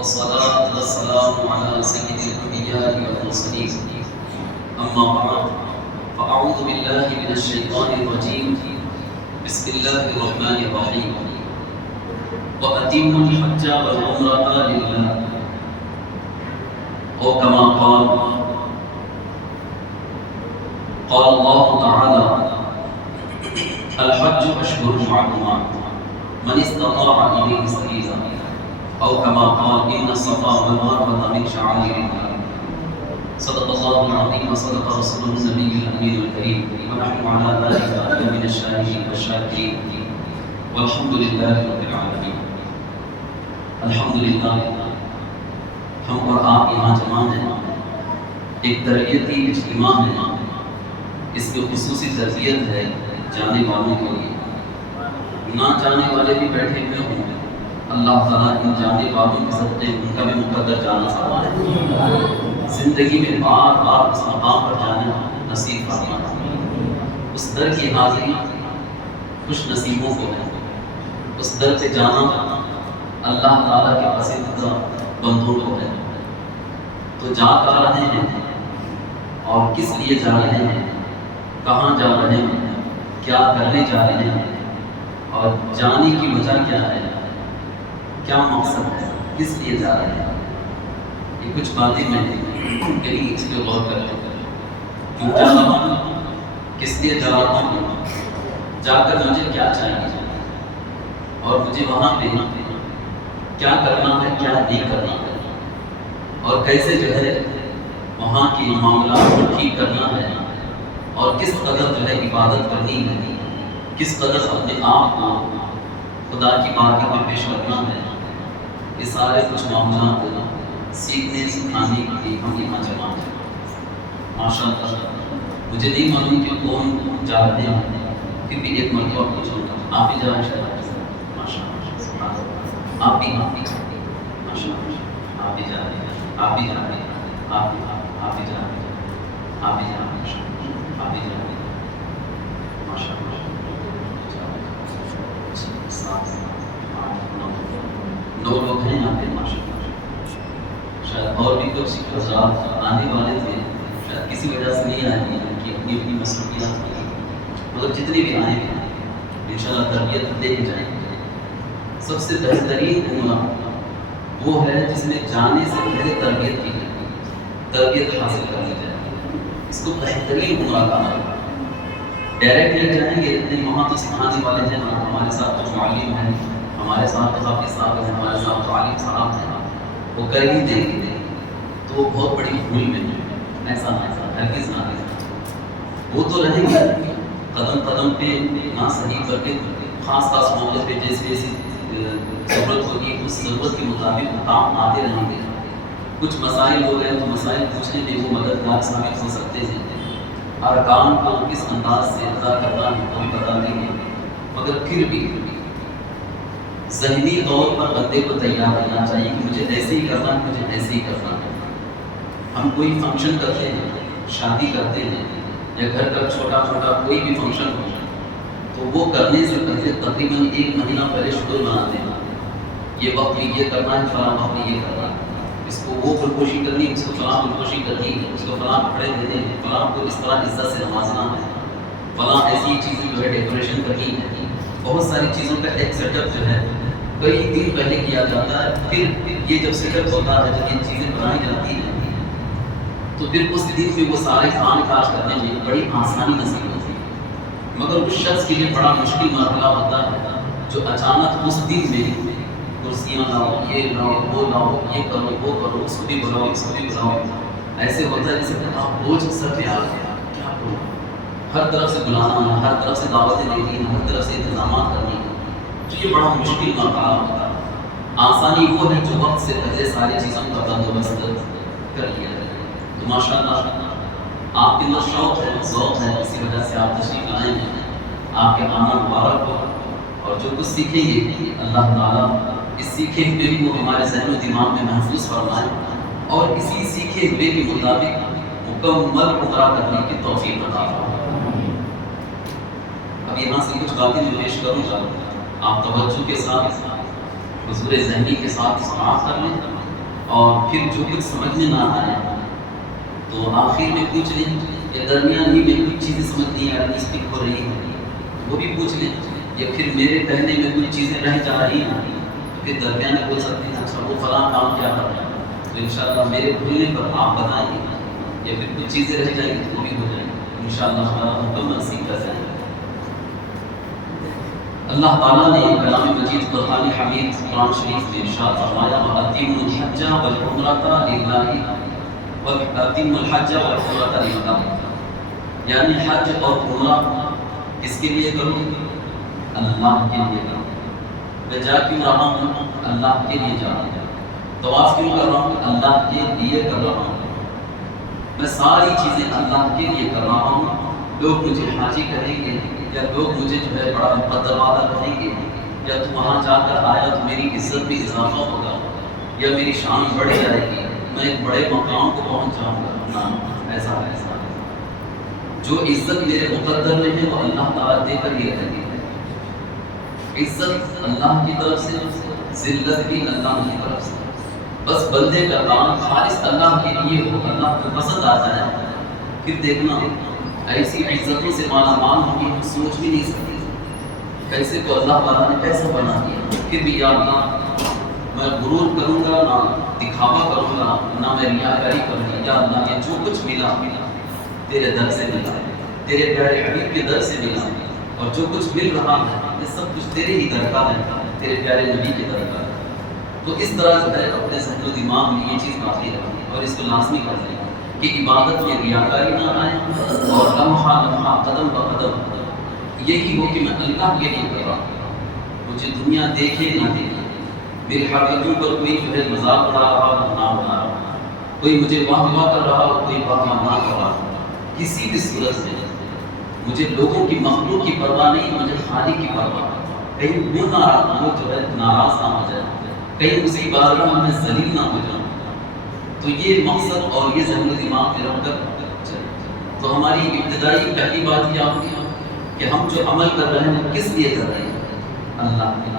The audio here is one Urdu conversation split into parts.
والصلاة والسلام على سيد الأنبياء والمرسلين أما بعد فأعوذ بالله من الشيطان الرجيم بسم الله الرحمن الرحيم وأتموا الحج والعمرة لله أو كما قال الله تعالى الحج أشهر معلومات من استطاع إليه سبيلا أو كما قال إن الصفا والمروة من شعائر الله صدق الله العظيم وصدق رسوله النبي الأمين الكريم ونحن على ذلك من الشاهدين والشاكرين والحمد لله رب العالمين. الحمد للہ ہم اور آپ یہاں جمع ہیں، ایک تربیتی اجتماع ہے، اس کی خصوصی تربیت ہے جانے والوں کے لیے، نہ جانے والے بھی بیٹھے ہوئے ہوں، اللہ تعالیٰ ان جانے والوں کے صدقے ان کا بھی مقدر جانا سوال ہے، زندگی میں بار بار اس مقام پر جانا نصیب فرمائے، اس در کی حاضری خوش نصیبوں کو ہے، اس در پہ جانا اللہ تعالیٰ کے پسندیدہ بندوں کو ہے۔ تو جا کہاں رہے ہیں اور کس لیے جا رہے ہیں، کہاں جا رہے ہیں، کیا کرنے جا رہے ہیں اور جانے کی وجہ کیا ہے، کیا مقصد ہے، کس لیے جا رہے ہیں، یہ کچھ باتیں میں کہیں اس پہ غور کرتے ہیں۔ کیوں جا رہا ہوں، کس لیے جا رہا ہوں، جا کر مجھے کیا چاہیے اور مجھے وہاں پہ کیا کرنا ہے، کیا نہیں کرنا ہے، اور کیسے جو ہے وہاں کے معاملات کو ٹھیک کرنا ہے، اور کس قدر جو ہے عبادت کرنی ہے، کس قدر اپنے آپ کو خدا کی بارگاہ میں پیش کرنا ہے، یہ سارے کچھ معاملات سیکھنے سکھانے کے لیے ہم یہاں جمع ہیں۔ ماشاء اللہ مجھے نہیں معلوم کہ کون جا رہے ہیں، پھر بھی ایک مرتبہ پوچھوں گا، آپ بھی جا رہے ہیں؟ ماشاء اللہ، آپ بھی ماشاء اللہ، آپ بھی جا رہے ہیں، آپ بھی جا رہے ہیں، آپ بھی جا رہے ہیں، آپ بھی جا رہے ہیں، آپ بھی جا رہے ہیں، ماشاء اللہ، 9 لوگ ہیں یہاں پہ ماشاء اللہ۔ شاید اور بھی کچھ حضرات آنے والے تھے، شاید کسی وجہ سے نہیں آئے ہیں کہ اپنی اپنی مصروفیات کی، مگر جتنے بھی آئے ہیں انشاءاللہ تربیت دے کے جائیں گے۔ سب سے بہترین عمرہ وہ ہے جس میں جانے سے پہلے تربیت کی جائے، تربیت حاصل کر لی جائے، اس کو بہترین عمرہ کہا ہے۔ ڈائریکٹ لے جائیں گے اتنے وہاں تو سکھانے والے ہیں، ہمارے ساتھ تو معلم ہیں، ہمارے ساتھ تو حافظ صاحب ہیں، ہمارے ساتھ تو عالم صاحب ہیں، وہ کر ہی دیں گے، تو وہ بہت بڑی بھول میں ہے، ایسا ہرگز نہ کریں۔ وہ تو رہیں گے قدم قدم پہ نہ صحیح کر کے، خاص موقع پہ جیسے جیسے ضرورت ہوگی اس ضرورت کے مطابق کام آتے رہیں گے۔ کچھ مسائل ہو گئے تو مسائل پوچھنے میں وہ مددگار ثابت ہو سکتے ہیں، ارکان کو کس انداز سے ادا کرنا ہے وہ بھی بتا دیں گے، مگر پھر بھی ذہنی طور پر بندے کو تیار رہنا چاہیے کہ مجھے ایسے ہی کرنا ہے، مجھے ایسے ہی کرنا ہے۔ ہم کوئی فنکشن کرتے ہیں، شادی کرتے ہیں، یا گھر کا چھوٹا چھوٹا کوئی بھی فنکشن ہو تو وہ کرنے سے پہلے تقریباً 1 مہینہ پہلے شیڈول بناتے ہیں، یہ وقت میں یہ کرنا ہے، فلاں وقت میں یہ کرنا ہے، اس کو وہ گلگوشی کرنی ہے، اس کو فلاں گلگوشی کرنی ہے، اس کو فلاں کپڑے دینے ہیں، فلاں کو اس طرح عزت سے نوازنا ہے، فلاں ایسی چیزیں جو ہے ڈیکوریشن کرنی ہے۔ بہت ساری چیزوں کا ایک سیٹ اپ جو ہے کئی دن پہلے کیا جاتا ہے، پھر یہ جب سیٹ اپ ہوتا ہے، جب یہ چیزیں بنائی جاتی ہیں تو پھر اس دن میں وہ سارے کام کاج کرنے میں بڑی آسانی نصیب ہوتی ہے، مگر اس شخص کے لیے بڑا مشکل مرحلہ ہوتا ہے جو اچانک اس دن میں کرسیاں لاؤ، یہ لاؤ، وہ لاؤ، یہ کرو، وہ کرو، اس کو بھی بلاؤ، اس کو بھی بلاؤ، ایسے ہوتا ہے جیسے آپ بوجھ سر پہ آ گیا، کیا کروں، ہر طرف سے بلانا ہے، ہر طرف سے دعوتیں دینی ہیں، ہر طرف سے انتظامات کرنی ہیں، تو یہ بڑا مشکل مرحلہ ہوتا ہے۔ آسانی وہ ہے جو وقت سے پہلے ساری چیزوں کا بندوبست کر لیا جائے۔ تو ماشاء اللہ آپ کے اندر شوق ہے، ذوق ہے، اسی وجہ سے آپ تشریف لائے ہیں، آپ کے آنا مبارک ہو، اور جو کچھ سیکھیں گے اللہ تعالیٰ اس سیکھے ہوئے کو ہمارے ذہن و دماغ میں محفوظ فرمائے، اور اسی سیکھے ہوئے کے مطابق مکمل عمرہ کرنے کی توفیق عطا فرمائے۔ اب یہاں سے کچھ باتیں جو پیش کروں گا، آپ توجہ کے ساتھ حضور ذہنی کے ساتھ سماعت کر لیں، اور پھر جو کچھ سمجھ میں نہ آئے تو آخر میں پوچھ لیں، یا درمیان ہی میں کچھ چیزیں سمجھ نہیں آ رہی اسپک ہو رہی ہیں وہ بھی پوچھ لیں، یا پھر میرے کہنے میں کچھ چیزیں رہ جا رہی ہیں تو پھر درمیان میں بول سکتے ہیں اچھا وہ فلاں کام کیا کر رہا ہے، تو انشاءاللہ میرے بھولنے پر آپ بتائیں گے، یا پھر کچھ چیزیں رہ جائیں گی تو وہ بھی ہو جائیں گی انشاءاللہ ہمارا مکمل سیکھا جائے گا۔ اللہ تعالیٰ نے کلام مجید قرآن حمید قرآن شریف میں ارشاد فرمایا وَأَتِمُّوا الْحَجَّ وَالْعُمْرَةَ لِلَّهِ وَأَتِمُّوا الْحَجَّ وَالْعُمْرَةَ لِلَّهِ، یعنی حج اور عمرہ کس کے لیے کروں؟ اللہ کے لیے کروں۔ میں جا کیوں رہا ہوں؟ اللہ کے لیے جا رہا ہوں۔ طواف کیوں کر رہا ہوں؟ اللہ کے لیے کر رہا ہوں۔ میں ساری چیزیں اللہ کے لیے کر رہا ہوں۔ لوگ مجھے حاجی کہیں گے، یا لوگ مجھے جو ہے بڑا مقدر والا کہیں گے، یا تو وہاں جا کر آیا تو میری عزت میں اضافہ ہوگا، یا میری شان بڑھ جائے گی، میں ایک بڑے مقام کو پہنچ جاؤں گا۔ نہ، ایسا جو عزت میرے مقدر میں ہے وہ اللہ تعالیٰ دے کر ہی رہتی ہے۔ عزت اللہ کی طرف سے، ذلت بھی اللہ کی طرف سے، بس بندے کا کام خالص اللہ کے لیے ہو، اللہ کو پسند آتا ہے، پھر دیکھنا ایسی عزتوں سے مالا مال ہوگی ہم سوچ بھی نہیں سکتے۔ پیسے کو اللہ تعالیٰ نے پیسہ بنا دیا، پھر بھی یا اللہ میں غرور کروں گا نہ دکھاوا کروں گا، نہ میں ریاکاری کروں گا، یا اللہ یہ جو کچھ ملا تیرے در سے ملا، تیرے پیارے حبیب کے در سے ملا، اور جو کچھ مل رہا ہے یہ سب کچھ تیرے ہی در کا ہے، تیرے پیارے نبی کے در کا ہے۔ تو اس طرح جو ہے اپنے ذہن و دماغ میں یہ چیز باقی رکھیں اور اس کو لازمی کر لیں کہ عبادت میں ریاکاری نہ آئے، اور لمحہ لمحہ قدم بقدم یہی ہو کہ میں اللہ کے لیے کر رہا ہوں، مجھے دنیا دیکھے نہ دیکھے، میری حرکتوں پر کوئی جو ہے مذاق اڑا رہا ہو نہ اڑا رہا ہو، کوئی مجھے واہ واہ کر رہا ہو کوئی واہ واہ نہ کر رہا ہو، کسی بھی صورت سے مجھے لوگوں کی مخلوق کی پرواہ نہیں، مجھے خالق کی پرواہ، کہیں وہ جو ہے ناراض نہ ہو جائے، کہیں اس کی بارگاہ میں ذلیل نہ ہو جاؤں۔ تو یہ مقصد اور یہ ذہن و دماغ میں رکھ کر چلے۔ تو ہماری ابتدائی پہلی بات یہ آپ کی کہ ہم جو عمل کر رہے ہیں وہ کس لیے کر رہے ہیں؟ اللہ کے لیے۔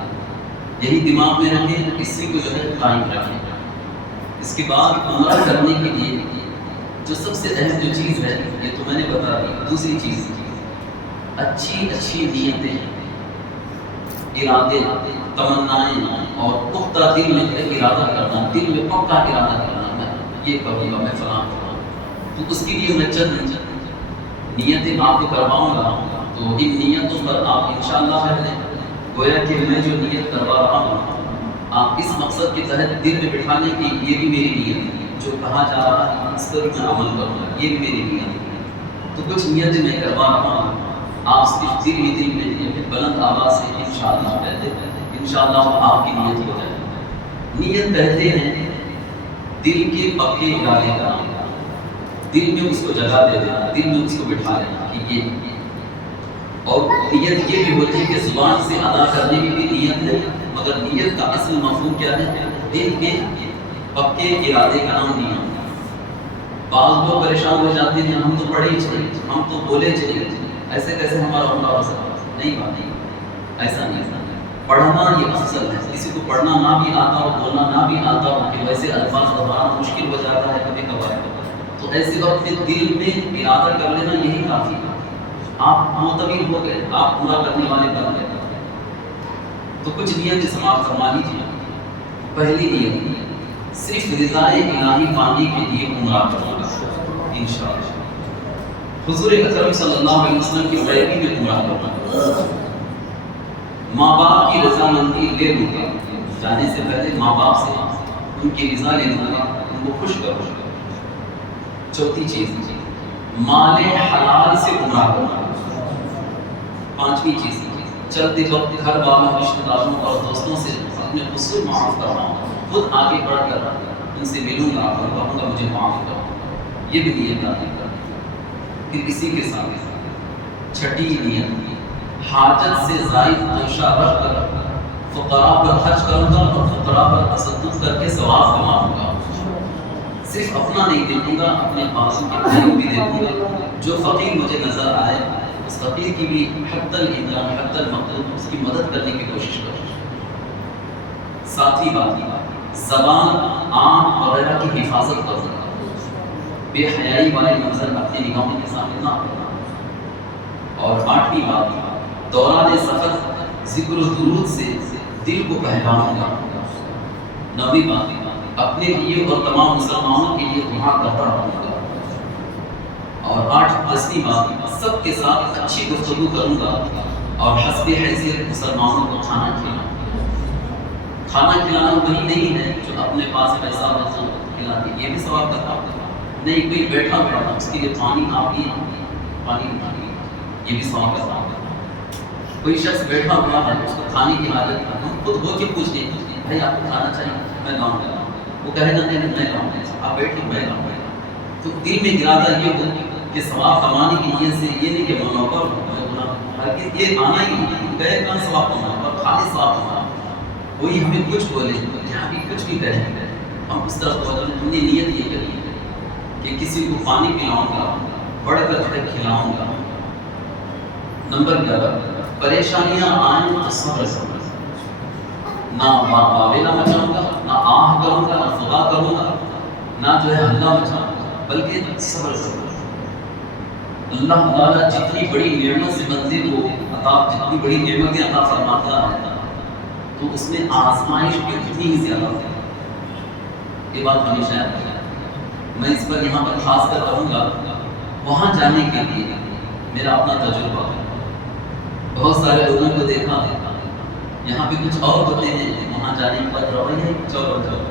یہی دماغ میں رکھیں، اسی کو جو ہے قائم رکھیں۔ اس کے بعد عمرہ کرنے کے لیے جو سب سے اہم جو چیز ہے یہ تو میں نے بتا دی۔ دوسری چیز اچھی نیتیں، ارادے، تمنائیں اور پختہ دل میں ارادہ کرنا، دل میں پکا ارادہ کرنا، میں یہ کروں گا، میں فلاں کروں گا۔ تو اس کے لیے میں چند نیتیں آپ کو کرواؤں گا، تو ان نیتوں پر آپ انشاءاللہ کر لیں۔ گویا کہ میں جو نیت کروا رہا ہوں آپ اس مقصد کے تحت دل میں بٹھانے کی یہ بھی میری نیت ہے، جو کہا جا رہا ہے اس پر میں عمل کروں گا، یہ بھی میری نیت ہے۔ تو کچھ نیتیں میں کروا رہا ہوں، آپ صرف دل ہی دل میں بلند آواز سے انشاءاللہ کہتے ہیں، انشاءاللہ آپ کی نیت ہو جائے۔ نیت کہتے ہیں دل کے پکے ارادے کا، دل میں اس کو جگہ دے دینا، دل میں اس کو بٹھا دینا کہ یہ، اور نیت یہ بھی ہوتی ہے کہ زبان سے ادا کرنے کی بھی نیت ہے، مگر نیت کا اصل مفہوم کیا ہے؟ دل کے پکے ارادے کا نام نیت۔ بعض لوگ پریشان ہو جاتے ہیں، ہم تو پڑھے ہی چلے، ہم تو بولے چلے، ایسے کیسے ہمارا عمرہ ہو سکتا ہے؟ نہیں بات نہیں، ایسا نہیں۔ پڑھنا یہ افضل ہے، کسی کو پڑھنا نہ بھی آتا ہو، بولنا نہ بھی آتا ہو کہ ویسے الفاظ دبانا مشکل ہو جاتا ہے کبھی کبھار، تو ایسے وقت میں دل میں ارادہ کر لینا یہی کافی ہے، آپ معتبر ہو گئے، آپ عمرہ کرنے والے بن گئے۔ تو کچھ نیت سماعت فرما لیجیے۔ پہلی نیت صرف رضائے الہی پانے کے لیے عمرہ کروں گا انشاءاللہ، حضور اکرم صلی اللہ علیہ وسلم کی پیروی میں عمرہ کروں گا، ماں باپ کی رضامندی لے لوں گا، جانے سے پہلے ماں باپ سے ان کی رضا لے لوں گا، ان کو خوش کروں گا۔ چوتھی چیز مال حلال سے عمرہ کروں گا۔ پانچویں چیز چلتے وقت گھر والوں، رشتہ داروں اور دوستوں سے اپنے قصور معاف کرواؤں گا، خود آگے بڑھ کر ان سے ملوں گا اور کہوں گا مجھے معاف کرو، یہ بھی نیت داری کر۔ پھر اسی کے ساتھ چھٹی نیت حاجت سے زائد توشہ رکھ کر فقراء پر خرچ کروں گا اور فقراء پر تصدق کر کے ثواب کماؤں گا۔ صرف اپنا نہیں دیکھوں گا، اپنے پاسوں کے بھائیوں بھی دیکھوں گا، جو فقیر مجھے نظر آئے اس فقیر کی بھی حتی الامکان حتی المقدور اس کی مدد کرنے کی کوشش کروں۔ ساتھی بات زبان، آنکھ وغیرہ کی حفاظت کروں گا، بے حیائی والے منظر اپنی نگاہوں کے سامنے نہ کروں گا۔ اور 8ویں بات، دوران سفر ذکر و درود سے دل کو بہلاؤں گا۔ 9ویں بات، اپنے لیے اور تمام مسلمانوں کے لیے دعا کرتا رہوں گا۔ اور 10ویں بات، سب کے ساتھ اچھی گفتگو کروں گا اور حسب حیثیت مسلمانوں کو کھانا کھلاؤں گا۔ کھانا کھلانا وہی نہیں ہے جو اپنے پاس پیسہ ہو تو کھلا دے، یہ بھی ثواب کرتا ہوں نہیں، کوئی بیٹھا بیٹھا اس کے لیے پانی آپ پیے، پانی نکالیے، یہ بھی ثواب کرتا ہوں۔ کوئی شخص بیٹھا ہوا ہے، اس کو کھانے کی حاجت ہے، خود ہو کے پوچھ لیں بھائی آپ کو کھانا چاہیے، میں لاؤں گا، وہ کہے گا نہیں میں لاؤں گا، آپ بیٹھے میں لاؤں گا، تو دل میں ارادہ یہ ہو کہ ثواب کمانے کی نیت سے، یہ نہیں کہ موقع ہرگز یہ آنا ہی نہیں، گئے کہاں ثواب کمانا اور خالی ثواب کمانا، کوئی ہمیں کچھ بولے جہاں بھی کچھ بھی کریں ہم اس طرح ہم نے نیت یہ کری کہ کسی کو پانی پلاؤں گا، بڑھ کر کھلاؤں گا۔ نمبر 11، پریشانیاں آئیں تو صبر کروں گا، نہ واویلا مچاؤں گا، نہ آہ کروں گا، نہ خدا کروں گا، نہ جو ہے ہلہ مچاؤں گا، بلکہ صبر کروں گا۔ اللہ تعالیٰ جتنی بڑی نعمت سے بندے کو جتنی بڑی نعمتیں عطا فرماتا ہے تو اس میں آزمائش بھی اتنی ہی زیادہ ہوتی ہے، یہ بات ہمیشہ یاد رکھیں۔ میں اس پر یہاں پر خاص کر کہوں گا، وہاں جانے کے لیے میرا اپنا تجربہ ہے، بہت سارے لوگوں کو دیکھا یہاں پہ کچھ اور ہوتے ہیں، وہاں جانے کے بعد رویہ کچھ اور ہوتا ہے،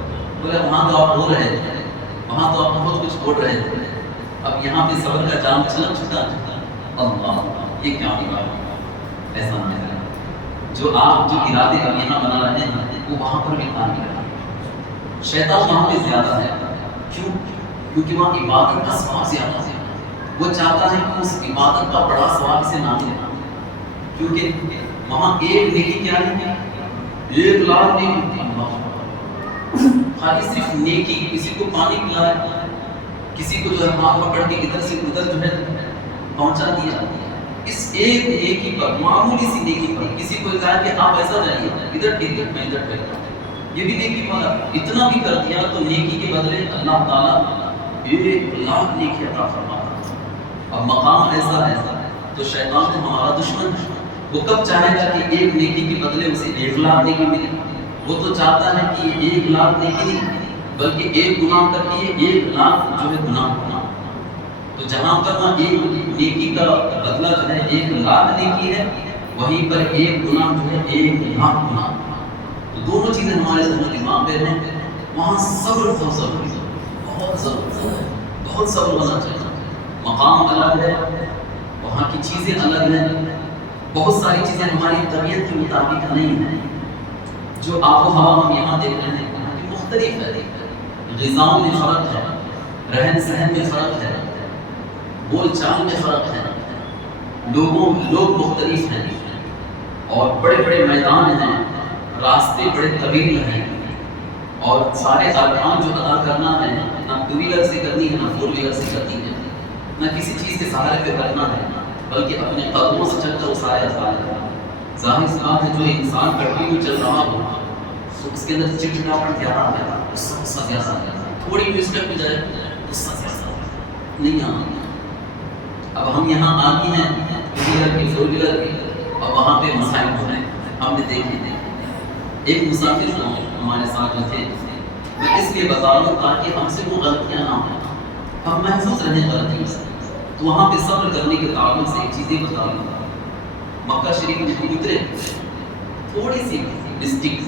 بولے وہاں تو آپ ہو رہے تھے، وہاں تو آپ بہت کچھ بول رہے تھے، اب یہاں پہ صبر کا جام چھلک چکا ہے، اللہ یہ کیا ہوا، ایسا نہیں ہے، جو آپ جو ارادے اب یہاں بنا رہے ہیں وہ وہاں پر بھی کام کر رہے ہیں۔ شیطان وہاں پہ زیادہ ہے، کیوں؟ کیونکہ وہاں عبادت کا ثواب زیادہ ہے، وہ چاہتا ہے کہ اس عبادت کا بڑا ثواب اسے نہ ملے، کیونکہ وہاں ایک نیکی کیا ہے، 1,00,000 نیکی، خالی صرف نیکی، کسی کو پانی پلایا، کسی کو جو ہے ہاتھ پکڑ کے ادھر سے ادھر جو ہے پہنچا دیا، اس ایک نیکی پر، معمولی سی نیکی پر کسی کو کہا کہ آپ ایسا جائیے ادھر ٹھیک میں ادھر ٹھیک، یہ بھی نیکی والا اتنا بھی کر دیا تو نیکی کے بدلے اللہ تعالیٰ 1,00,000 نیکی عطا فرماتا۔ اب مقام ایسا ہے تو شیطان تو ہمارا دشمن ہے، وہ کب چاہے گا کہ ایک نیکی کے بدلے اسے 1,00,000 نیکی ملے، وہ تو چاہتا ہے کہ یہ 1,00,000 نیکی نہیں بلکہ ایک گناہ کر کے 1,00,000 جو ہے گناہ ہونا، تو جہاں پر وہاں ایک نیکی کا بدلہ جو ہے 1,00,000 نیکی ہے، وہیں پر ایک گناہ جو ہے 1,00,000 گناہ، تو دونوں چیزیں ہمارے دماغ میں ہیں، وہاں صبر بہت ضروری ہے، بہت ضروری ہے، بہت صبر ہونا چاہیے، مقام الگ ہے، وہاں کی چیزیں الگ ہیں، بہت ساری چیزیں ہماری طبیعت کے مطابق نہیں ہیں، جو آب و ہوا ہم یہاں دیکھ رہے ہیں وہاں کی مختلف ہے، غذاؤں میں فرق ہے، رہن سہن میں فرق ہے، بول چال میں فرق ہے، لوگ مختلف ہیں، اور بڑے بڑے میدان ہیں، راستے بڑے طویل ہیں، اور سارے ارکان جو ادا کرنا ہے نہ 2 ویلر سے کرنی ہے نہ 4 ویلر سے کرنی ہے، نہ کسی چیز کے سہارے پہ کرنا ہے بلکہ اپنے قدموں سے چل کر وہ سارے افعال ہے۔ ظاہر سی بات ہے جو انسان کٹری میں چل رہا ہو تو اس کے اندر چڑچڑاپن زیادہ آ جاتا ہے، غصہ زیادہ آ جاتا ہے، تھوڑی مسٹیک ہو جائے غصہ زیادہ نہیں آنا۔ اب ہم یہاں آتی ہیں 2 ویلر کی 4 ویلر کی، اور وہاں پہ مسائل ہو رہے ہیں، ہم نے دیکھے ایک مسافر جو ہمارے ساتھ جو تھے، میں اس لیے بتا رہا ہوں تاکہ ہم سے وہ غلطیاں نہ ہوں، ہم محفوظ رہیں غلطیوں سے، تو وہاں پہ صبر کرنے کے تعلق سے ایک چیزیں بتا رہا ہوں۔ مکہ شریف میں ہم اترے، تھوڑی سی مسٹیک،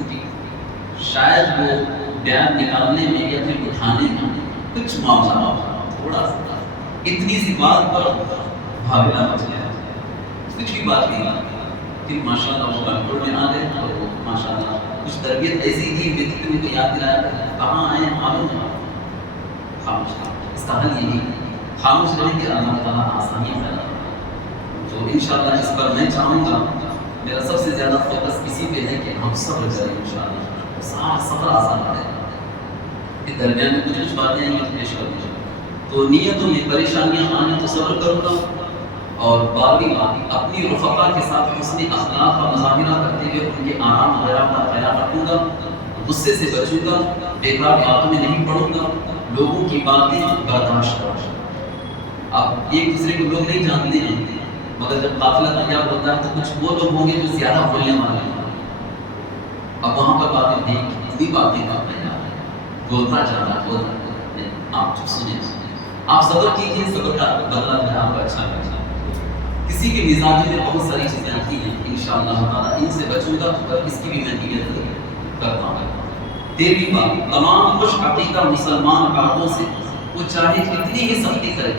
شاید وہ بیان نکالنے میں یا پھر اٹھانے میں کچھ معاملہ تھوڑا سا، اتنی سی بات پر بھاگنا مچ گیا، کچھ بھی بات نہیں، پھر ماشاء اللہ وہ کنٹرول میں آ گئے، اور وہ ماشاء اللہ کچھ تربیت ایسی تھی کہ مجھے یاد دلایا کہاں آئے ہیں معلوم ہے، خاموش، اس کا حل یہی خاموش رہنے کے اللہ تعالیٰ آسانیاں پیدا، تو انشاءاللہ اس پر میں چاہوں گا، میرا سب سے زیادہ فوکس اسی پہ ہے کہ ہم صبر کریں انشاءاللہ، صبر آسان ہے، کہ درمیان میں کچھ باتیں ہیں پیش کر دیجیے، تو نیتوں میں پریشانیاں آنے تو صبر کروں گا، اور 12ویں بات اپنی رفقا کے ساتھ حسن اخلاق کا مظاہرہ کرتے ہوئے ان کے آرام وغیرہ کا خیال رکھوں گا، غصے سے بچوں گا، بیکار باتوں میں نہیں پڑوں گا، لوگوں کی باتیں برداشت کروں گا۔ اب ایک دوسرے کو لوگ نہیں جانتے ہیں، مگر جب قافلہ تیار ہوتا ہے تو کچھ وہ لوگ ہوں گے جو زیادہ بولنے والے ہیں۔ اب وہاں پر باتیں نہیں اتنی باتیں کرتے ہیں، بولتا جانا بولتا، آپ چپ سنیں، آپ صبر کیجیے، صبر کا بدلہ جو ہے آپ کو اچھا لگتا ہے۔ کسی کے مزاج میں بہت ساری چیزیں آتی ہیں، انشاءاللہ تعالیٰ ان سے بچوں گا، پر اس کی بھی میں نیت کرتا ہوں۔ 13ویں بات، تمام خوش عقیدہ مسلمان باتوں سے وہ چاہے کتنی ہی سختی کرے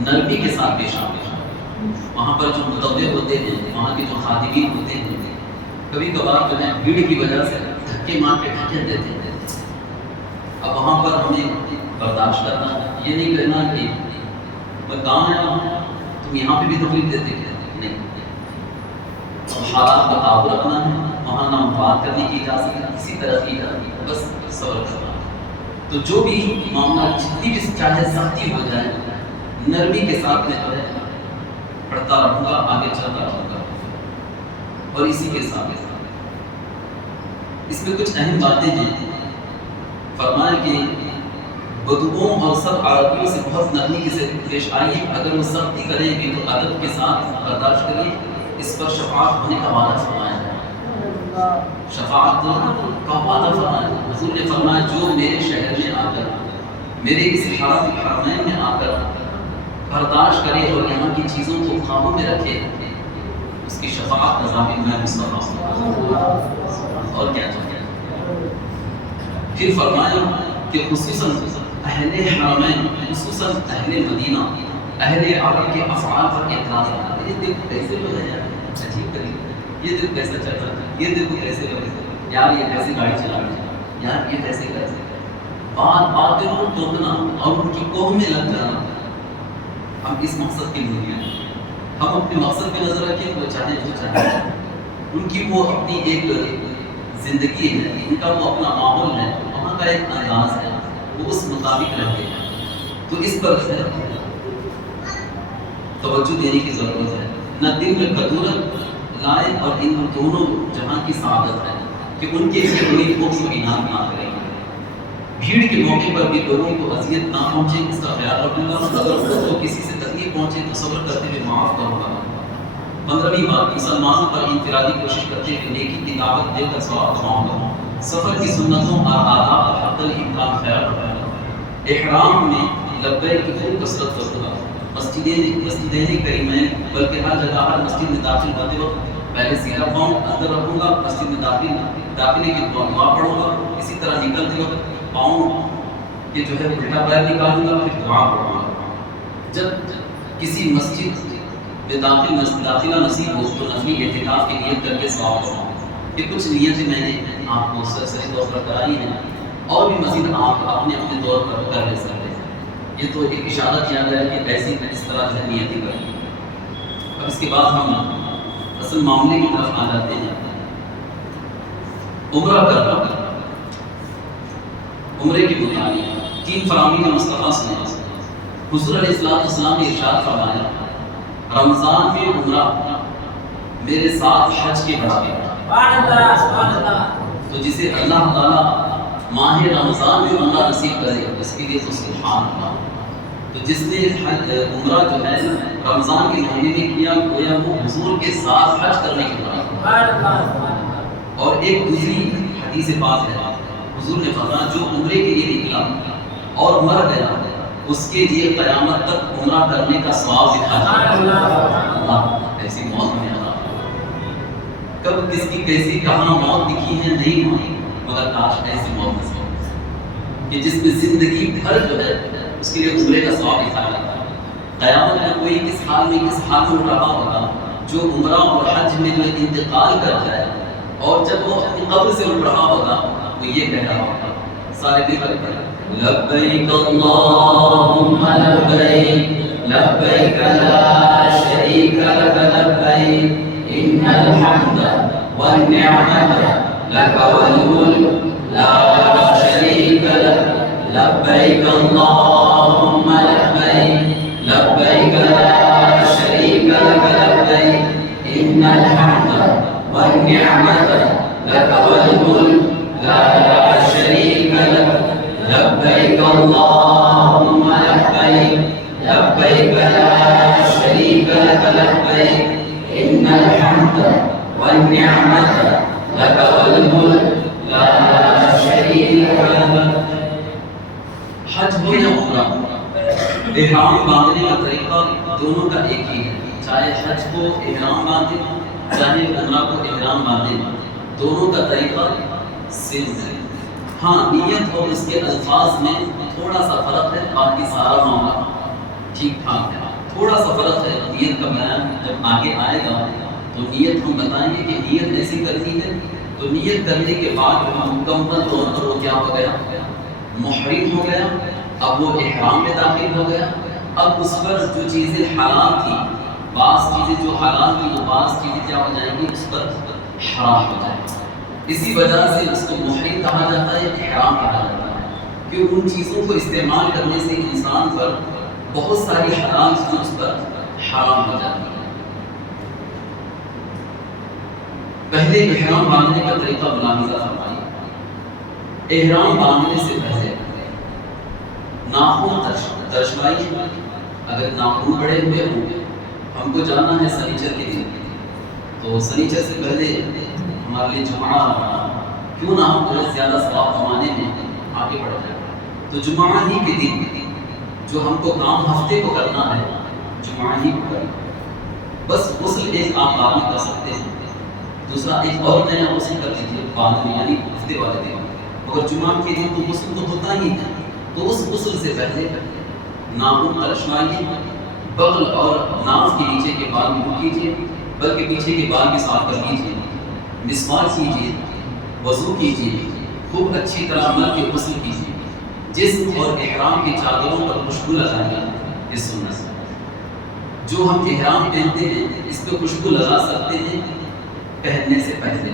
نرمی کے ساتھ پیش آئے۔ وہاں پر جو متوجہ ہوتے ہیں، وہاں کے جو خادمین ہوتے ہیں، کبھی کبھار جو ہے بھیڑ کی وجہ سے دھکے مار کے ڈھکن دیتے ہیں۔ اب وہاں پر ہمیں برداشت کرنا ہے، یہ نہیں کہنا کہ میں کام ہے تم یہاں پہ بھی تکلیف دیتے ہیں، نہیں، حالات کا قابو رکھنا ہے، وہاں نہ بات کرنے کی اجازت ہے، کسی طرح کی بس صبر کرنا ہے۔ تو جو بھی معاملہ جتنی بھی چاہے سختی ہو جائے، نرمی کے ساتھ میں جو ہے پڑھتا رہوں گا، آگے چلتا رہوں گا۔ اور اسی کے ساتھ اس میں کچھ اہم باتیں ہیں۔ فرمایا کہ بدعوں اور سب عربیوں سے بہت نرمی سے پیش آئیے، اگر وہ سختی کریں گے تو ادب کے ساتھ برداشت کریے، اس پر شفاعت ہونے کا وعدہ فرمایا ہے۔ شفاعت کا وعدہ فرمایا ہے۔ حضور نے فرمایا جو میرے شہر میں آ کر، میرے اس حرمین میں آ کر برداشت کرے اور یہاں کی چیزوں کو قابو میں رکھے، اس کی شفاعت کا ضامن میں مصطفیٰ اور کیا چاہیے۔ پھر فرمایا کہ خصوصاً اہل حرمین، خصوصاً اہل مدینہ، اہل عرب کے افعال پر اعتراض کرنا۔ یہ دیکھو کیسے لوگ ہیں یار، عجیب طریقے، یہ دیکھو کیسا چل رہا ہے، یہ دیکھو کیسے لوگ ہیں یار، یہ کیسے گاڑی چلا رہے ہیں یار، یہ کیسے بات ان کو ٹوکنا اور ان کی کوہ میں لگ جانا۔ ہم اس مقصد کے لیے ہیں، ہم اپنے مقصد پہ نظر رکھیں، وہ چاہے جو چاہے، ان کی وہ اپنی ایک زندگی ہے، ان کا وہ اپنا ماحول ہے، وہاں کا ایک انداز ہے، وہ اس مطابق رہتے ہیں۔ تو اس پر توجہ دینے کی ضرورت ہے، نہ دل میں کدورت لائے، اور ان دونوں جہاں کی سعادت ہے کہ ان کے لیے کوئی بخس و انعام نہ کریں گے۔ بھیڑ کے موقع پر بھی لوگوں کو اذیت نہ پہنچے، اس کا خیال رکھوں گا، اگر خود کو کسی سے تکلیف پہنچے تو صبر کرتے ہوئے معاف کروں گا۔ 15ویں بات، مسلمانوں پر انفرادی کوشش کرتے ہوئے نیکی کی دعوت دے کر ثواب کماؤں گا۔ سفر کی سنتوں اور آداب پر حق الامکان خیال رکھوں گا۔ احرام میں لبیک کی خوب کثرت کروں گا۔ مسجدین کریمین، بلکہ ہر جگہ ہر مسجد میں داخل ہوتے وقت پہلے سیدھا پاؤں اندر رکھوں گا، مسجد میں داخلے کی دعا پڑھوں گا، اسی طرح نکلتے وقت پاؤں کہ جو ہے الٹا پیر نکالوں گا، پھر دعا پڑھوں گا۔ جب کسی مسجد میں داخلہ نصیب ہو تو نفلی اعتکاف کی نیت کر کے ثواب پڑھوں گا۔ یہ کچھ نیتیں میں نے آپ کو سرسری طور پر کرائی ہیں، اور بھی مزید آپ اپنے اپنے طور پر کر لے سکتے ہیں۔ یہ تو ایک اشارہ کیا گیا ہے کہ ایسی اس طرح سے نیتیں کریں۔ اب اس کے بعد ہم اصل معاملے کی طرف آ جاتے ہیں۔ عمرہ کرنا، عمرے کی بنیادی 3 فرامین مصطفیٰ سے حضور علیہ السلام نے ارشاد فرمایا، رمضان میں عمرہ میرے ساتھ حج کے برابر ہے۔ تو جسے اللہ تعالیٰ ماہ رمضان میں عمرہ نصیب کرے اس کے لیے تو سبحان اللہ۔ تو جس نے عمرہ جو ہے رمضان کے مہینے میں کیا، گویا وہ حضور کے ساتھ حج کرنے کے برابر۔ اور ایک دوسری حدیث پاک ہے، حضور نے فرمایا جو عمرے کے لیے نکلا اور مر گیا، اس کے لیے قیامت تک عمرہ کرنے کا ثواب لکھا جائے گا۔ اللہ ایسی موت میں کب کس کی کیسی کہاں موت لکھی ہے نہیں ہوئی، مگر کاش ایسی موت نصیب ہو کہ جس میں زندگی بھر جو ہے اس کے لیے عمرے کا ثواب لکھا جاتا ہے۔ قیامت میں کوئی کس حال میں اٹھ رہا ہوگا، جو عمرہ اور حج میں جو انتقال کر جائے، اور جب وہ اپنی قبر سے اٹھ رہا ہوگا وہ یہ کہہ رہا ہوگا، سارے دل پر لبیک اللہم لبیک لبیک لا شریک لک لبیک ان الحمد والنعمت لک والملک لا شریک لک لبیک اللہم لبیک لبیک لا شریک لک لبیک ان الحمد والنعمت لک والملک لا لبیک اللہم لبیک لبیک لا شریک لک لبیک ان الحمد والنعمت لک والملک لا شریک لک۔ حج ہو یا عمرہ، احرام باندھنے کا طریقہ دونوں کا ایک ہی ہے، چاہے حج کو احرام باندھے چاہے عمرہ کو احرام باندھے، دونوں کا طریقہ سیم ہے۔ ہاں نیت اور اس کے الفاظ میں تھوڑا سا فرق ہے، باقی سارا معاملہ ٹھیک ٹھاک ہے۔ تھوڑا سا فرق ہے، نیت کا بیان جب آگے آئے گا تو نیت ہم بتائیں گے کہ نیت ایسی کرنی ہے، تو نیت کرنے کے بعد مکمل طور پر وہ کیا ہو گیا، محرم ہو گیا، اب وہ احرام میں داخل ہو گیا۔ اب اس پر جو چیزیں حلال تھی، بعض چیزیں جو حلال تھی وہ بعض چیزیں کیا ہو جائیں گی، اس پر حرام ہو جائیں گی۔ اسی وجہ سے اس کو محرم کہا جاتا ہے، احرام کہا جاتا ہے، کہ ان چیزوں کو استعمال کرنے سے انسان پر بہت ساری حلال چیزیں اس پر حرام ہو جاتی ہیں۔ پہلے احرام باندھنے کا طریقہ ملاحظہ فرمائیے۔ احرام باندھنے سے پہلے ناخن ترشوائی، اگر ناخن بڑے ہوئے ہوں، ہم کو جانا ہے سنیچر کے دن، تو سنیچر سے پہلے ہمارے لیے جمعہ آنا، کیوں نہ ہم بہت زیادہ ثواب کمانے میں آگے بڑھ جائیں، تو جمعہ ہی کے دن جو ہم کو کام ہفتے کو کرنا ہے، جمعہ ہی کو کرنا۔ بس غسل ایک آپ بعد میں کر سکتے ہیں، دوسرا ایک اور نیا غسل کر لیجیے بعد میں، یعنی ہفتے والے دن، مگر جمعہ کے دن تو غسل تو ہوتا ہی ہے، تو اس غسل سے پہلے ناخن ترشوائیے، بغل اور ناف کے نیچے کے بال منہ کیجیے، بلکہ پیچھے کے بال بھی صاف کر لیجیے، مسواک کیجیے، وضو کیجیے، خوب اچھی طرح مل کے غسل کیجیے، جسم اور احرام کی چادروں پر خوشبو لگائیے، یہ سنت ہے۔ جو ہم احرام پہنتے ہیں اس پہ خوشبو لگا سکتے ہیں پہننے سے پہلے،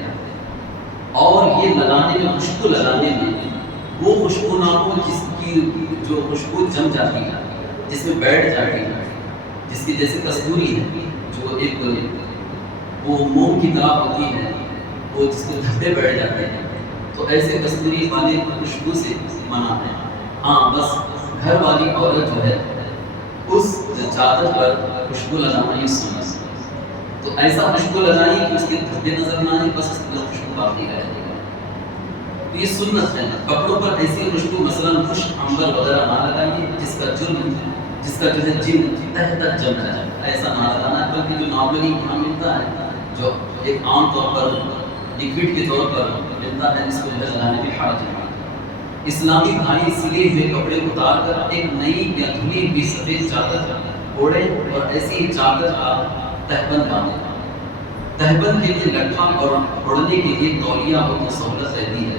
اور یہ لگانے میں، خوشبو لگانے میں وہ خوشبو نہ ہو جس کی جو خوشبو جم جاتی ہے، جس میں بیٹھ جاتی ہے، جس کی جیسے کستوری ہے، جو ایک وہ موم کی طرح ہوتی ہے، وہ جس کو دھبے بیٹھ جاتے ہیں، تو ایسے کستوری والے خوشبو سے منع ہے۔ ہاں بس گھر والی عورت جو ہے اس چادر پر خوشبو لگانا یہ سنت ہے، تو ایسا خوشبو لگائیے کہ اس کے دھبے نظر نہ آئے، بس اس کی خوشبو باقی رہے گی، تو یہ سنت ہے۔ کپڑوں پر ایسی خوشبو مثلاً خشک عنبر وغیرہ نہ لگائیے جس کا جرم، جس کا جو ہے جلد تہ تک جم جائے، ایسا نہ لگانا ہے، بلکہ جو نارملی یہاں ملتا ہے، جو ایک عام طور پر لکوڈ کے طور پر ملتا ہے، اس کو جو ہے لگانے میں حرج نہیں۔ اسلامی بھائی سلے ہوئے کپڑے اتار کر ایک نئی یا دھلی ہوئی سفید چادر اوڑھے اور ایسی چادر کا تہبند باندھے۔ تہبند کے لیے لٹھا اور اوڑھنے کے لیے تولیہ بہت سہولت رہتی ہے۔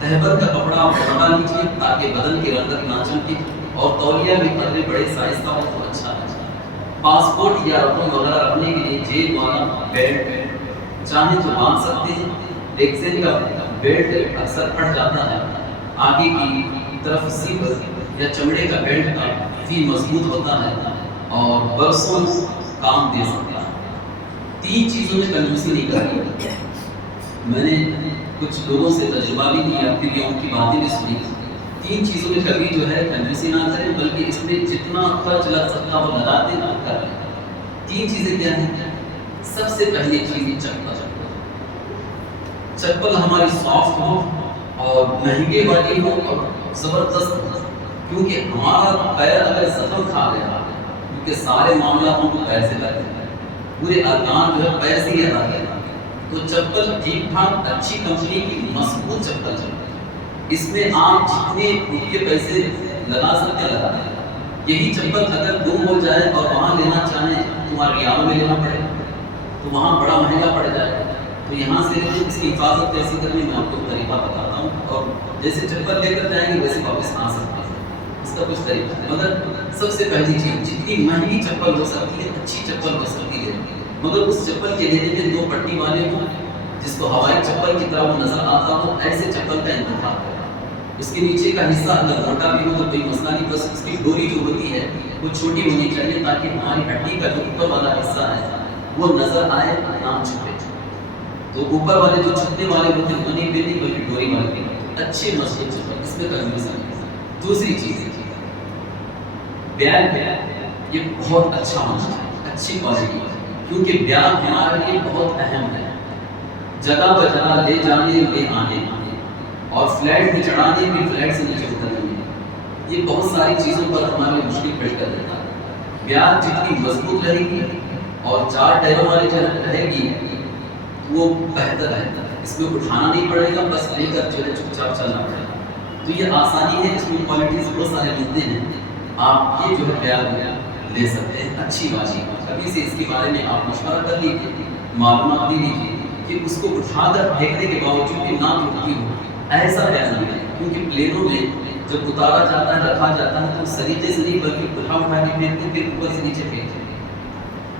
تہبند کا کپڑا بڑھا لیجیے تاکہ بدن کی رنگت نہ چمکے، اور تولیہ بھی قدرے بڑے سائز کا ہو تو اچھا ہے۔ پاسپورٹ یا رقم وغیرہ رکھنے کے لیے جیب والا بیلٹ چاہیں تو باندھ سکتے ہیں۔ ریکسین کا بیلٹ اکثر پھٹ جاتا ہے، آگے کی طرف سیبر یا چمڑے کا بیلٹ کافی مضبوط ہوتا ہے اور برسوں کام دے سکتا ہے۔ 3 چیزوں میں کنجوسی نہیں کرنی۔ میں نے کچھ لوگوں سے تجربہ بھی کیا، پھر ان کی باتیں بھی سنی۔ 3 چیزوں میں کبھی جو ہے کنجوسی نہ کریں، بلکہ اس میں جتنا خرچ لگ سکتا وہ لگا دیں نہ کر لیں۔ 3 چیزیں کیا ہیں؟ سب سے پہلی چیز چپل۔ چپل ہماری سافٹ ہو اور مہنگے والی ہو اور زبردست ہو، کیونکہ ہمارا پیر اگر زخم کھا گیا، کیونکہ سارے معاملات ہم کو پیر سے کرتے ہیں، پورے ارکان جو ہے پیر سے ہی ادا کرتے ہیں، تو چپل ٹھیک ٹھاک اچھی کمپنی کی مضبوط چپل چاہیے۔ اس میں آپ جتنے روپیے پیسے لگا سکتے لگا دیں۔ یہی چپل اگر گم ہو جائے اور وہاں لینا چاہیں تمہارے ریالوں میں لینا پڑے تو وہاں بڑا مہنگا پڑ جائے، تو یہاں سے اس کی حفاظت کیسے کرنی میں آپ کو طریقہ بتاتا ہوں، اور جیسے چپل لے کر جائیں گے ویسے واپس آ سکتے ہیں، اس کا کچھ طریقہ ہے۔ مگر سب سے پہلی چیز، جتنی مہنگی چپل ہو سکتی ہے، اچھی چپل ہو سکتی ہے، مگر اس چپل کے لینے میں 2 پٹی والے ہوں، جس کو ہوائی چپل کی طرح وہ نظر آتا ہو، ایسے چپل کا انتخاب کریں۔ اس کے نیچے کا حصہ اگر موٹا بھی ہو تو کوئی مسئلہ نہیں، بس اس کی ڈوری جو ہوتی ہے وہ چھوٹی ہونی چاہیے تاکہ ہماری ہڈی کا جو اوپر والا حصہ ہے وہ نظر آئے، نہ چھپے۔ تو اوپر والے جو چھپنے والے ہوتے ہیں وہ نہیں پہنی، بلکہ ڈوری والے پہنی، اچھے مضبوط چپل، اس میں کنجوسی نہیں۔ دوسری چیز بیگ یہ بہت اچھا ہونا چاہیے، اچھی کوالٹی، کیونکہ بیگ ہمارے لیے بہت اہم ہے، جگہ بجگہ لے جانے لے آنے، اور فلیٹ میں چڑھانے بھی فلیٹ سے نیچے اترنے میں، یہ بہت ساری چیزوں پر ہمارے مشکل کھڑی کر دیتا ہے۔ بیگ جتنی مضبوط رہے گی اور 4 ٹائروں والی رہے گی وہ بہتر ہے، اس میں اٹھانا نہیں پڑے گا، بس لے کر جو ہے چپ چاپ چلنا پڑے گا، تو یہ آسانی ہے، اس میں کوالٹیز بہت سارے ملتے ہیں، آپ یہ جو ہے بیگ لے سکتے ہیں اچھی والی، ابھی سے اس کے بارے میں آپ مشورہ کر لیجیے، معلومات دے لیجیے کہ اس کو اٹھا کر پھینکنے کے باوجود بھی نہ ٹوٹتی ہو، ایسا بیگ نہ ہے، کیونکہ پلینوں میں جب اتارا جاتا ہے رکھا جاتا ہے تو سلیقے سے نہیں بلکہ اٹھا کے پھینکتے پھر اوپر سے نیچے پھینکتے،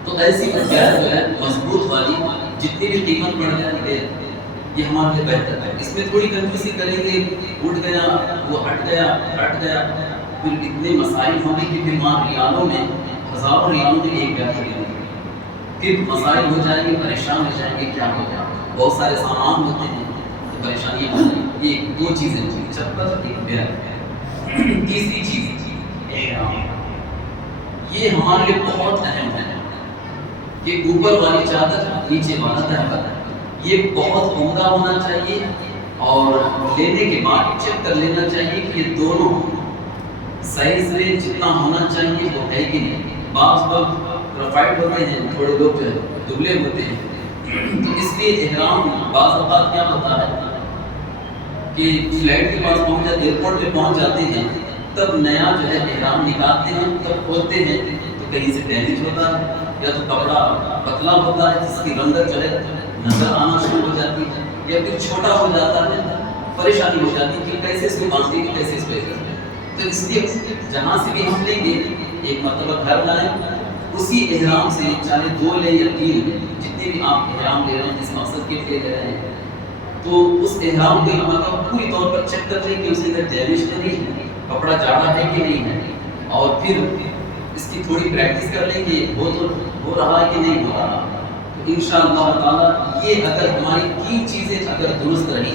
تو ایسی بیگ جو ہے مضبوط والی جتنی بھی قیمت بڑھ جائے یہ ہمارے لیے بہتر ہے، اس میں تھوڑی کنجوسی کریں گے، اٹھ گیا وہ ہٹ گیا، پھر اتنے مسائل ہوں گے کہ پھر وہاں ریالوں میں ہزاروں ریالوں میں ایک بیگ خریدیں گے، پھر مسائل ہو جائیں گے، پریشان ہو جائیں گے، کیا ہو جائے گا، بہت سارے سامان ہوتے ہیں تو پریشانیاں ہو جائیں گی، یہ 2 چیزیں ہوتی ہیں، چپل ایک بیگ۔ تیسری چیز احرام، یہ ہمارے لیے بہت اہم ہے کہ اوپر والی چادر نیچے والا تہبند، یہ بہت عمدہ ہونا چاہیے، اور لینے کے بعد چیک کر لینا چاہیے کہ یہ دونوں سائز میں جتنا ہونا چاہیے وہ ہے کہ نہیں، بعض لوگ رفائڈ ہوتے ہیں، تھوڑے لوگ جو ہے دبلے ہوتے ہیں، تو اس لیے احرام بعض اوقات کیا ہوتا ہے کہ فلیٹ کے پاس پہنچ جاتے، ایئرپورٹ پہ پہنچ جاتے ہیں، تب نیا جو ہے احرام نکالتے ہیں، تب کھولتے ہیں تو کہیں سے ڈیمیج ہوتا ہے، یا تو کپڑا پتلا ہوتا ہے جس کی رنگت جو ہے نظر آنا شروع ہو جاتی ہے، یا پھر چھوٹا ہو جاتا ہے، پریشانی ہو جاتی ہے کہ کیسے اس کو باندھیں گے، کیسے اس پہ کریں گے، تو اس لیے جہاں سے بھی ہم لیں گے ایک مرتبہ گھر لائیں، اسی احرام سے چاہے 2 لیں یا 3 لیں، جتنے بھی آپ احرام لے رہے ہیں جس مقصد کے لیے لے رہے ہیں، تو اس احرام کو مطلب پوری طور پر چیک کر لیں کہ اس کے اندر ڈیمیج تو نہیں ہے، کپڑا جاڑا ہے کہ نہیں ہے، اور پھر اس کی تھوڑی پریکٹس کر لیں کہ وہ تو ہو رہا ہے کہ نہیں ہو رہا، تو انشاءاللہ تعالیٰ یہ اگر ہماری 3 چیزیں اگر درست رہی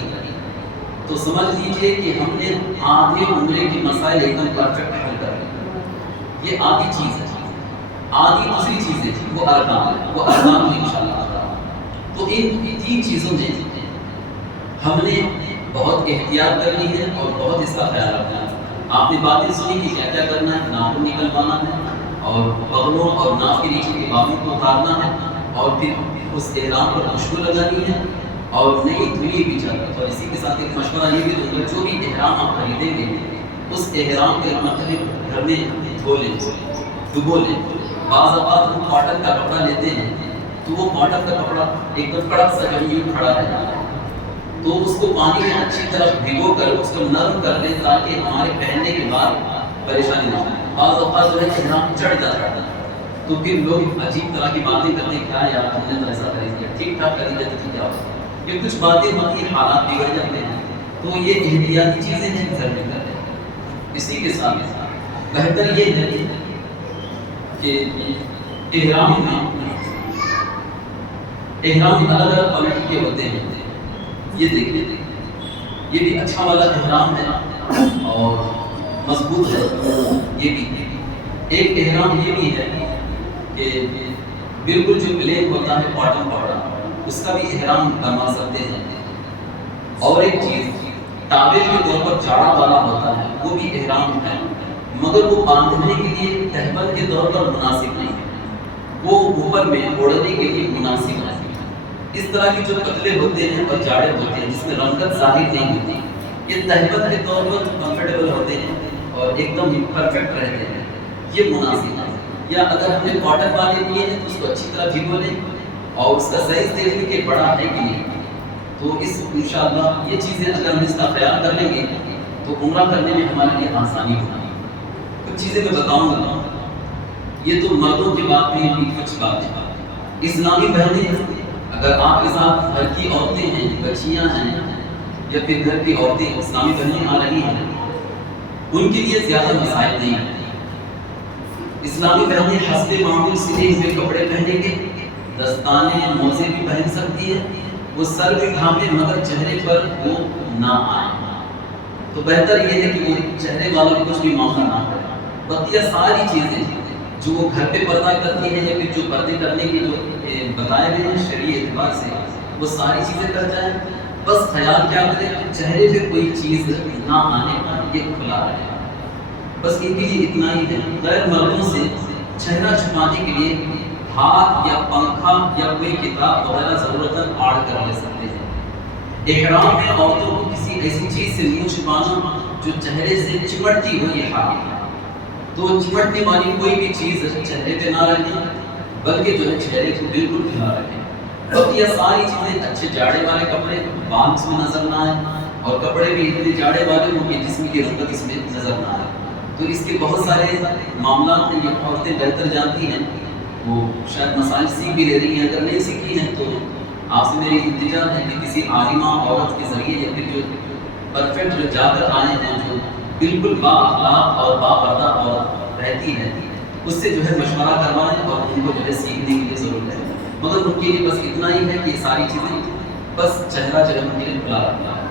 تو سمجھ لیجئے کہ ہم نے آدھے عمرے کے مسائل ایک دم پرفیکٹ حل کر لیں، یہ آدھی چیز ہے، آدھی دوسری چیز ہے وہ ارکان ہے، وہ ارکان میں انشاءاللہ تعالیٰ، تو ان 3 چیزوں میں ہم نے بہت احتیاط کرنی ہے اور بہت اس کا خیال رکھنا ہے۔ آپ نے باتیں سنی کہ کیا کیا کرنا ہے، ناخن نکلوانا ہے، اور بغلوں اور ناف کے نیچے کے بازو کو اتارنا ہے، اور پھر اس احرام پر خوشبو لگانی ہے، اور نئی دھلی بھی چاہیے، اور اسی کے ساتھ ایک مشورہ یہ بھی دوں گا، جو بھی احرام آپ خریدیں گے اس احرام کے مطلب گھر میں دھو لیں، ڈبو لیں، بعض اوقات ہم کاٹن کا کپڑا لیتے ہیں تو وہ کاٹن کا کپڑا ایک دم کڑک سا جو یوں کھڑا رہتا ہے، تو اس کو پانی میں اچھی طرح بھگو کر اس کو نرم کر لیں تاکہ ہمارے پہننے کے بعد پریشانی نہ ہو، بعض اوقات جو ہے احرام چڑھ جاتا ہے تو پھر لوگ عجیب طرح کی باتیں کرتے ہیں، کیا یار ہم نے تو ایسا خرید لیا، ٹھیک ٹھاک خریدا تو کیا ہوتا، یہ کچھ باتیں ہوتی ہیں، حالات بگڑ جاتے ہیں، تو یہ احتیاطی چیزیں ہیں گھر میں کرتے ہیں۔ اسی کے ساتھ بہتر یہ ہے کہ احرام میں احرام الگ الگ کوالٹی کے ہوتے ہیں، یہ دیکھیے یہ بھی اچھا والا احرام ہے اور مضبوط ہے، یہ بھی ایک احرام یہ بھی ہے کہ بالکل جو پلین ہوتا ہے کاٹن کپڑا اس کا بھی احرام بنوا سکتے ہیں، اور ایک چیز تابع کے طور پر جاڑا والا ہوتا ہے وہ بھی احرام ہے، مگر وہ باندھنے کے لیے تہبند کے طور پر مناسب نہیں ہے، وہ اوپر میں اوڑھنے کے لیے مناسب ہے، اس طرح کی جو پتلے ہوتے ہیں اور جاڑے ہوتے ہیں جس میں رنگت ظاہر نہیں ہوتی، یہ تہبند کے طور پر کمفرٹیبل ہوتے ہیں اور ایک دم پرفیکٹ رہتے ہیں، یہ مناسب ہے، یا اگر ہم نے کاٹن والے لیے ہیں تو اس کو اچھی طرح بھگو لیں اور اس کا سائز دیکھ لیں کہ بڑا ہے کہ نہیں، تو اس انشاءاللہ یہ چیزیں اگر ہم اس کا خیال کر لیں گے تو عمرہ کرنے میں ہمارے لیے آسانی ہوگی۔ کچھ چیزیں میں بتاؤں گا، یہ تو مردوں کی بات میں بھی کچھ بات ہے، اسلامی بہنیں اگر آپ کے ساتھ گھر کی عورتیں ہیں، بچیاں ہیں، یا پھر گھر کی عورتیں اسلامی بہنیں آ رہی ہیں، ان کے لیے زیادہ مسائل نہیں ہیں، اسلامی بہنیں حسب معمول سلے ہوئے کپڑے پہنیں گے، دستانے موزے بھی پہن سکتی ہے، وہ سر بھی ڈھانپے مگر چہرے پر وہ نہ آئے، تو بہتر یہ ہے کہ وہ چہرے والوں کو کچھ بھی معاملہ نہ کرے. بقیہ ساری چیزیں جو وہ گھر پہ پردہ کرتی ہیں یا پھر جو پردے کرنے کے جو بتائے گئے ہیں شرعی اعتبار سے وہ ساری چیزیں کر جائیں. بس خیال کیا کرے چہرے پہ کوئی چیز نہ آنے کا یہ کھلا رہے. بس ان کے لیے اتنا ہی ہے. غیر مردوں سے چہرہ چھپانے کے لیے ہاتھ یا پنکھا یا کوئی کتاب وغیرہ ضرورتاً آڑ کر لے سکتے ہیں. احرام میں عورتوں کو کسی ایسی چیز سے منہ چھپانا جو چہرے سے چمٹتی ہو یہ حرام ہے. تو چمٹنے والی کوئی بھی چیز چہرے پہ نہ رکھیں بلکہ جو ہے چہرے کو بالکل کھلا رکھیں. اب یہ ساری چیزیں اچھے جاڑے والے کپڑے بال اس میں نظر نہ آئے اور کپڑے بھی اتنے جاڑے والے ہوں کہ جسم کی رنگت اس میں نظر نہ آئے. تو اس کے بہت سارے معاملات ہیں یہ عورتیں بہتر جانتی ہیں. وہ شاید مسائل سیکھ بھی لے رہی ہیں. اگر نہیں سیکھی ہیں تو آپ سے میری التجا ہے کہ کسی عالمہ عورت کے ذریعے یا پھر جو پرفیکٹ جو جا کر آئے ہیں جو بالکل با اخلاق اور با پردہ عورت رہتی ہے اس سے جو ہے مشورہ کروائیں اور ان کو جو ہے سیکھنے کے لیے ضرورت ہے. مگر ان کے لیے بس اتنا ہی ہے کہ یہ ساری چیزیں بس چہرہ جو ہے ان کے لیے کھلا رکھنا ہے.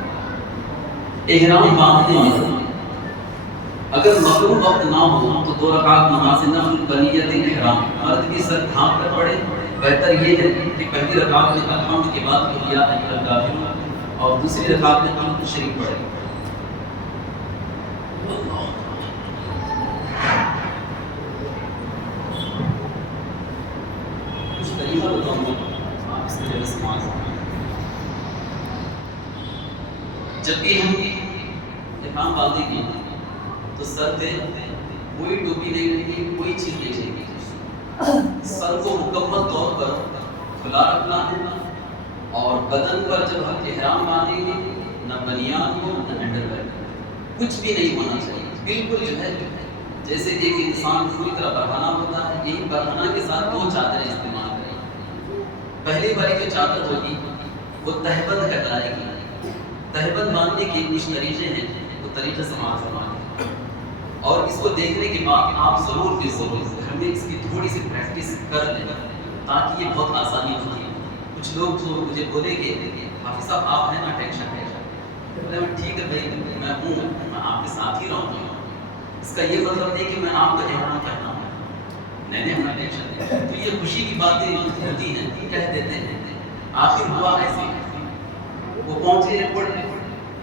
احرام باندھنے میں اگر مغرب وقت نہ ہو تو 2 رکعت نماز نفل بنیت احرام مرد بھی سر ڈھانپ کر پڑھے. بہتر یہ ہے کہ پہلی رکعت میں الحمد کے بعد قل یا ایھا الکافرون اور دوسری رکعت میں قل شریف پڑھے. کچھ طریقہ بتاؤں گا اس کے لیے استعمال. جب بھی ہم احرام باندھیں گے تو سر پہ کوئی ٹوپی نہیں رہے گی کوئی چیز نہیں رہے گی. سر کو مکمل طور پر کھلا رکھنا ہے اور بدن پر جب ہم احرام باندھیں گے نہ بنیان ہو نہ انڈر ویئر کچھ بھی نہیں ہونا چاہیے. بالکل جو ہے جیسے ایک انسان پوری طرح برہنہ ہوتا ہے یہی برہنہ کے ساتھ 2 چادریں استعمال کریں. پہلی والی جو چادر ہوگی وہ تہبند کہلائے گی. تہبند باندھنے کے کچھ طریقے ہیں وہ طریقے سے معاف فرمائیں اور اس کو دیکھنے کے بعد آپ ضرور گھر میں اس کی تھوڑی سی پریکٹس کر لیں تاکہ یہ بہت آسانی ہوتی ہے. کچھ لوگ جو مجھے بولے کہ حافظ صاحب آپ ہیں نا ٹینشن ہے. میں ٹھیک ہے بھائی میں ہوں میں آپ کے ساتھ ہی رہوں گا. اس کا یہ مطلب نہیں کہ میں آپ کو احرام کرنا ہوں نہیں ہمیں ٹینشن ہے. تو یہ خوشی کی باتیں ہوتی ہیں کہہ دیتے ہیں. آخر ہوا ایسے وہ پہنچے ایئرپورٹ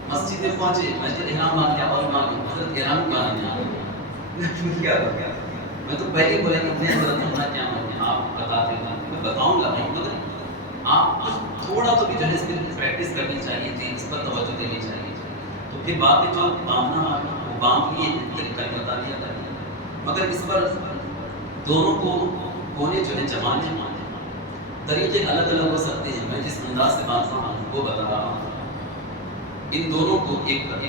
مسجد میں پہنچے مسجد احرام باندھ کے اور حضرت احرام باندھنے کیا میں تو پہلے بولے کہ میں حضرت ہونا کیا آپ بتاتے ہیں میں بتاؤں گا نہیں مگر آپ تھوڑا تو بھی جو ہے اس پہ پریکٹس کرنی چاہیے تھی اس پر توجہ دینی چاہیے. تو پھر بعد میں جو باندھنا وہ باندھ لیے طریقہ بتا دیا کریں مگر اس پر دونوں کو کونے جو ہے جمانے طریقے الگ الگ ہو سکتے ہیں. میں جس انداز سے باندھ رہا ہوں وہ بتا رہا ہوں. ان دونوں کو ایک کر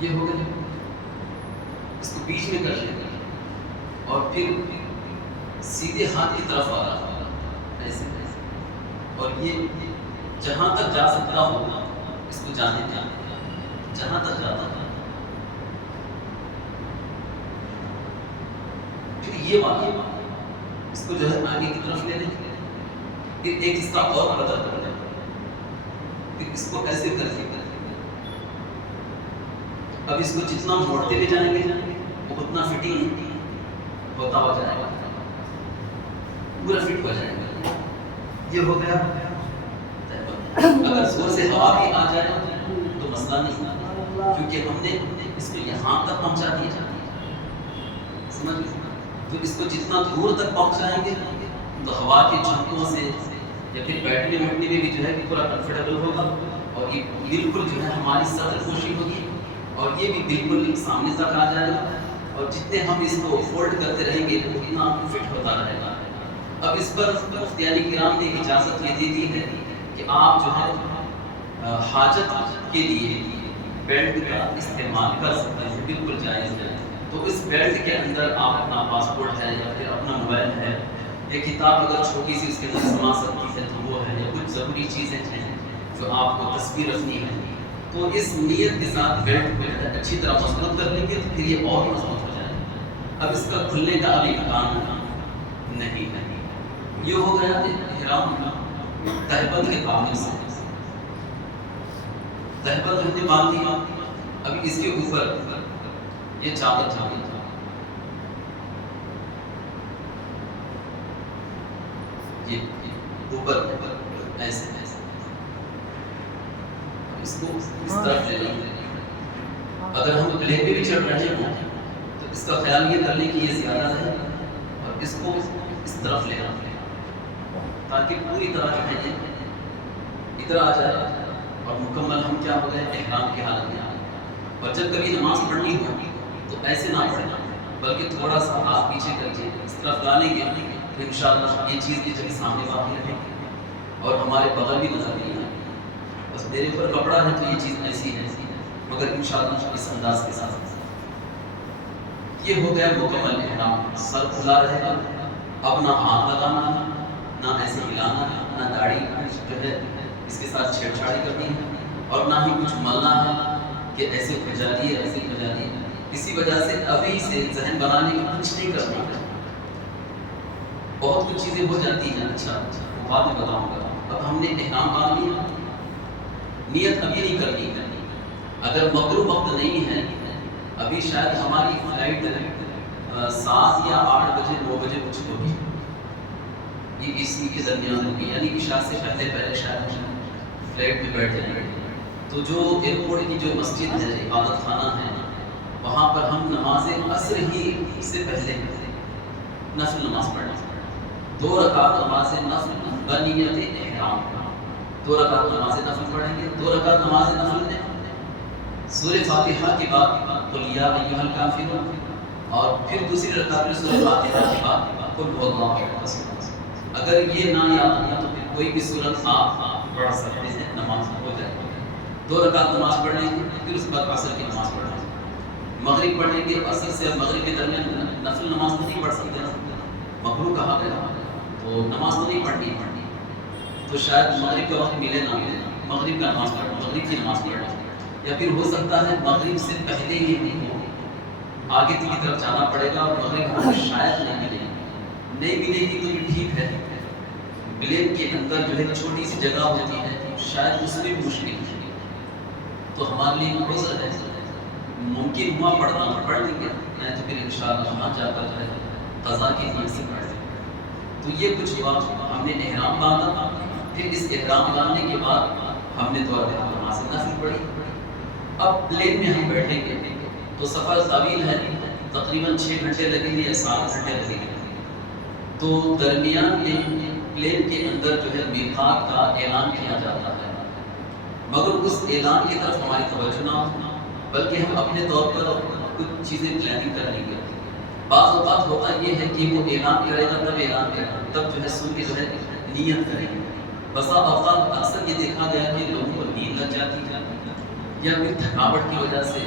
یہ ہو گیا اس کو بیچ میں کر لیں اور پھر سیدھے ہاتھ کی طرف آ رہا ایسے اور یہ جہاں تک جا سکتا ہو اس کو جانے جہاں تک جاتا ہے. پھر یہ واقعہ اس کو جو ہے آگے کی طرف لے لیں پھر ایک اس کا اور پردہ کر لیں پھر اس کو ایسے کر لیں. اب اس کو جتنا موڑتے ہوئے جائیں گے وہ اتنا فٹنگ ہوتا ہو جائے گا پورا فٹ ہو جائے گا. یہ ہو گیا. اگر زور سے ہوا بھی آ جائے تو مسئلہ نہیں کیونکہ ہم نے اس کو یہاں تک پہنچا دیا سمجھ لیں. تو اس کو جتنا دور تک پہنچائیں گے تو ہوا کے جھونکوں سے یا پھر بیٹھنے میں بھی جو ہے کہ پورا کمفرٹیبل ہوگا اور یہ بالکل جو ہے ہماری صدر خوشی ہوگی اور یہ بھی بالکل سامنے تک آ جائے گا اور جتنے ہم اس کو فولڈ کرتے رہیں گے اتنا فٹ ہوتا رہے گا. اب اس پر مفتیان کرام نے اجازت یہ دے دی ہے کہ آپ جو ہے حاجت کے لیے بیلٹ کا استعمال کر سکتے ہیں بالکل جائز ہے. تو اس بیلٹ کے اندر آپ اپنا پاسپورٹ ہے یا پھر اپنا موبائل ہے یا کتاب اگر چھوٹی سی اس کے اندر سما سکتی ہے تو وہ ہے یا کچھ ضروری چیزیں ہیں جو آپ کو تصویر رکھنی ہے تو اس نیت کے ساتھ بیلٹ کو اچھی طرح مضبوط کر لیں گے تو پھر یہ اور مضبوط ہو جائے گا. اب اس کا کھلنے کا ابھی امکان نہیں ہے. یہ ہو گیا احرام تہبند کے تعلق سے. تہبند ہم نے باندھ دیا، ابھی اس کے اوپر یہ چادر چھاڑی، یہ اوپر ایسے اس کو اس طرف لے لیں۔ اگر ہم پلین پہ بھی چڑھ رہے ہیں تو اس کا خیال یہ کر لیں کہ یہ زیادہ ہے اور اس کو اس طرف لے آنا تاکہ پوری طرح جو ہے یہ ادھر آ جائے اور مکمل ہم کیا ہو گئے احرام کی حالت میں آ گئے۔ اور جب کبھی نماز پڑھنی ہو تو ایسے نہ پڑھنا بلکہ تھوڑا سا ہاتھ پیچھے کر کے اس طرف ڈالیں گے تو انشاءاللہ یہ چیز کی جگہ سامنے باقی رہے گی اور ہمارے بغل بھی نظر نہیں آئے گی۔ بس میرے اوپر کپڑا ہے تو یہ چیز ایسی ہے مگر انشاءاللہ اس انداز کے ساتھ یہ ہو گیا مکمل احرام۔ سر کھلا رہے گا، اب نہ ہاتھ لگانا ہے، نہ ایسے ہلانا ہے، نہ داڑھی جو ہے اس کے ساتھ چھیڑ چھاڑی کرنی ہے اور نہ ہی کچھ ملنا ہے کہ ایسے کھجا دیے ایسے کھجا دیے۔ اسی وجہ سے ابھی سے ذہن بنانے کی کچھ نہیں کرنا، بہت کچھ چیزیں ہو جاتی ہیں۔ اچھا بعد میں بتاؤں گا۔ اب ہم نے احرام باندھ لیا، نیت ابھی نہیں کرنی ہے۔ اگر مغرب وقت نہیں ہے، ابھی شاید ہماری فلائٹ 7 یا 8 بجے 9 بجے کچھ ہوگی، یہ اسی کے درمیان ہوگی، یعنی عشاء سے پہلے شاید فلائٹ میں بیٹھ جائیں گے۔ تو جو ایئرپورٹ کی جو مسجد ہے، عبادت خانہ ہے، وہاں پر ہم نماز عصر ہی سے پہلے نفل نماز پڑھیں، 2 رکعت نماز نفل بنیت احرام، 2 رکعت نماز نفل پڑھیں گے۔ 2 رکعت نماز نفل میں سورہ فاتحہ کے بعد قل یا ایھا الکافرون اور پھر دوسری رکعت میں سورہ فاتحہ کے بعد قل هو اللہ احد۔ اگر یہ نہ یاد ہو تو پھر کوئی بھی سورت آپ پڑھ سکتے ہیں، نماز ہو جائے گی۔ 2 رکعت نماز پڑھ لیں گے، پھر اس کے بعد عصر کی نماز پڑھ لیں گے۔ مغرب پڑھ لیں گے، عصر سے مغرب کے درمیان نفل نماز تو نہیں پڑھ سکتے، مکروہ کہا گیا تو نماز تو نہیں پڑھنی تو شاید مغرب کا وقت ملے نہ ملے، مغرب کا نماز پڑھ، مغرب کی نماز پڑھ، یا پھر ہو سکتا ہے مغرب سے پہلے ہی آگے کی طرف جانا پڑے گا اور مغرب کو شاید نہیں ملے گی، نہیں ملے گی تو یہ ٹھیک ہے۔ پلین کے اندر جو ہے چھوٹی سی جگہ ہوتی ہے، شاید اس میں بھی مشکل ہے تو ہمارے لیے عذر ہے، ممکن ہوا پڑھنا پڑھ لیں گے، نہیں تو پھر انشاءاللہ وہاں جا کر جو ہے قضا کی نیت سے پڑھ لیں گے۔ تو یہ کچھ ہوا، ہم نے احرام باندھا، پھر اس احرام باندھنے کے بعد ہم نے 2 رکعت نماز نفل پڑھی۔ اب پلین میں ہم بیٹھیں گے تو سفر طویل ہے، تقریباً 6 گھنٹے لگیں گے یا 7 گھنٹے لگیں گے، تو درمیان میں پلین کے اندر جو ہے میقات کا اعلان کیا جاتا ہے، مگر اس اعلان کی طرف ہماری توجہ نہ ہو بلکہ ہم اپنے طور پر کچھ چیزیں پلاننگ کر لیں گے۔ بعض اوقات ہوتا یہ ہے کہ وہ اعلان کرے گا تب اعلان کرے گا، تب جو ہے سن کے جو ہے نیت کریں گے۔ بسا اوقات اکثر یہ دیکھا گیا کہ لوگوں کو نیند لگ جاتی ہے یا پھر تھکاوٹ کی وجہ سے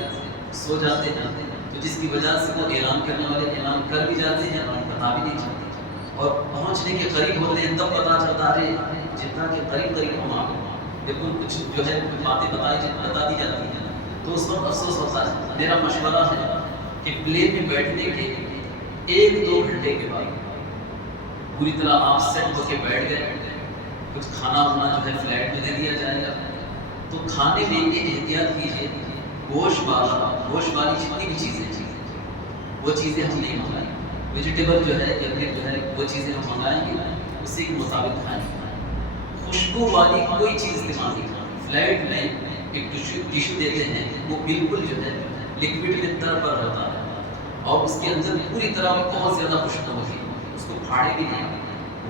سو جاتے ہیں، تو جس کی وجہ سے وہ اعلان کرنے والے اعلان کر بھی جاتے ہیں اور پتہ بھی نہیں چلتا، اور پہنچنے کے قریب ہوتے ہیں تب پتہ چلتا ہے جتنا کہ قریب ہم آ گئے، لیکن کچھ جو ہے باتیں بتا دی جاتی ہیں تو اس وقت افسوس ہوتا ہے۔ میرا مشورہ ہے کہ پلین میں بیٹھنے کے 1-2 گھنٹے کے بعد پوری طرح آپ سیٹ ہو کے بیٹھ گئے، کچھ کھانا وانا جو ہے فلائٹ میں دے دیا جائے گا، تو کھانے میں یہ احتیاط کیجیے گوشت والی جتنی بھی چیزیں وہ چیزیں ہم نہیں منگائیں، ویجیٹیبل جو ہے یا پھر جو ہے وہ چیزیں ہم منگائیں گے اسی کے مطابق کھائیں گے۔ خوشبو والی کوئی چیز استعمال نہیں کریں۔ فلائٹ میں ایک ٹیشو دیتے ہیں، وہ بالکل جو ہے لکوڈ میں تر پر ہوتا ہے اور اس کے اندر پوری طرح بہت زیادہ خوشبو ہوتی ہے، اس کو پھاڑے بھی نہیں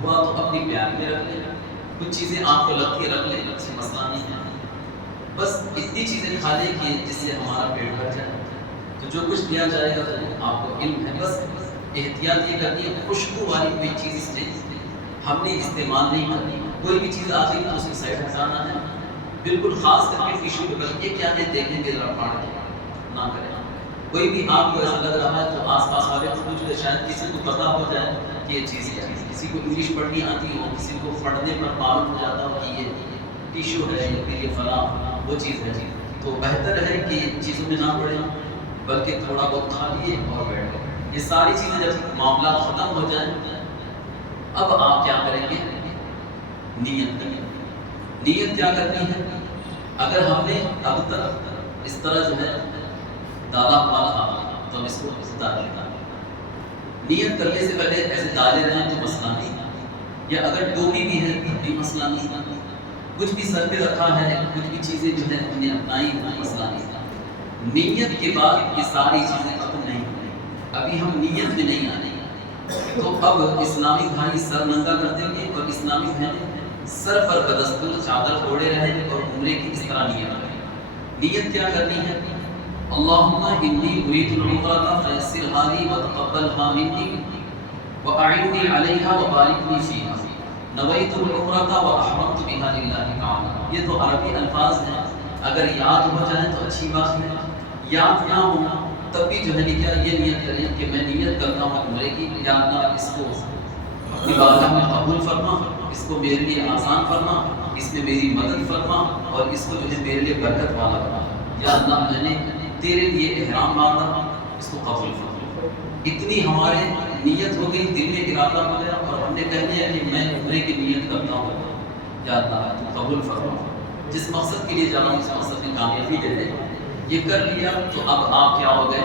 ہوا تو اپنی بیگ میں رکھ لیں، کچھ چیزیں آپ کو لگتی ہے رکھ لیں، اچھی مسئلہ نہیں ہے، بس اتنی چیزیں کھا لیں کہ جس سے ہمارا پیٹ بھر جائے، تو جو کچھ دیا جائے گا تو آپ کو علم ہے، بس احتیاط یہ کرنی ہے خوشبو والی کوئی چیز اس میں ہم نے استعمال نہیں کرنی، کوئی بھی چیز آ گئی تو اس کی سائڈ ہٹانا ہے، بالکل خاص کر کے ٹیشو پیپر یہ کیا ہے دیکھیں گے ذرا پھاڑ کے نہ کریں۔ کوئی بھی آپ کو ایسا لگ رہا ہے تو آس پاس والے کو پوچھ لے، شاید کسی کو پتہ ہو جائے کہ یہ چیز کیا ہے، کسی کو انگلش پڑھنی آتی ہو، کسی کو پڑھنے پر معلوم ہو جاتا ہو کہ یہ ٹیشو ہے یا پھر یہ فلاں وہ چیز ہے، تو بہتر ہے کہ ان چیزوں میں نہ پڑیں بلکہ تھوڑا بہت کھا لیے اور بیٹھ گئے۔ یہ ساری چیزیں جب معاملات ختم ہو جائیں اب آپ کیا کریں گے؟ نیت کیا کرنی ہے؟ اگر ہم نے اب تک اس طرح جو ہے دالا ہوا تھا تو ہم اس کو اتار لینا. نیت کرنے سے پہلے ایسے ڈالے رہیں تو مسئلہ نہیں، یا اگر ٹوپی بھی ہے تب بھی مسئلہ نہیں، کچھ بھی سر پہ رکھا ہے، کچھ بھی چیزیں جو ہے ہم نے اپنائی وہ مسئلہ نہیں. نیت کے بعد یہ ساری چیزیں اب نہیں ہوئی، ابھی ہم نیت میں نہیں آنے. تو اب اسلامی بھائی سر ننگا کر دیں گے اور اسلامی بہنیں سر پر بدستور چادر اوڑھے رہیں اور عمرے کی اس طرح نیت کریں. نیت کیا کرنی ہے؟ اللہم انی ارید العمرۃ فیسرھا لی وتقبلھا منی واعنی علیہا وبارک لی فیہا نویت العمرۃ واحرمت بھا للہ تعالی. یہ تو عربی الفاظ ہیں، اگر یاد ہو جائیں تو اچھی بات ہے، یاد نہ ہو تب بھی جو ہے کیا یہ نیت کریں کہ میں نیت کرتا ہوں عمرے کی، یا اللہ اس کو اپنی بارگاہ میں قبول فرما، اس کو میرے لیے آسان فرما، اس میں میری مدد فرما اور اس کو جو ہے میرے لیے برکت والا بنا. یا اللہ میں نے تیرے لیے احرام باندھا، اس کو قبول فرما. اتنی ہمارے نیت ہو گئی، دل میں ارادہ ہو گیا اور ہم نے کہہ دیا کہ میں عمرے کی نیت کرتا ہوں، یا اللہ تو قبول فرما، جس مقصد کے لیے جا رہا ہوں اس مقصد میں کامیابی دے دے. یہ کر لیا تو اب آپ کیا ہو گئے؟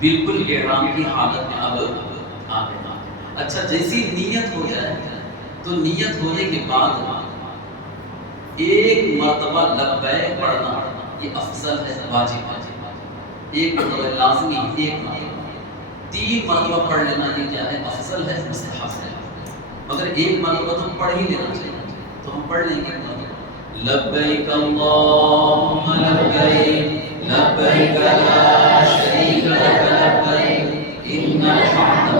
بالکل احرام کی حالت میں اب آ گئے. اچھا جیسی نیت ہو جائے تو نیت ہونے کے بعد ایک مرتبہ لبیک پڑھنا یہ افضل ہے، واجب ہے. ایک مرتبہ لازمی، ایک مرتبہ 3 مرتبہ پڑھ لینا یہ کیا ہے؟ افضل ہے، مستحب ہے. مگر ایک مرتبہ تو پڑھ ہی لینا چاہیے. تو ہم پڑھ لیں گے لبیک اللہم لبیک لبیک لا شریک لک لبیک ان الحمد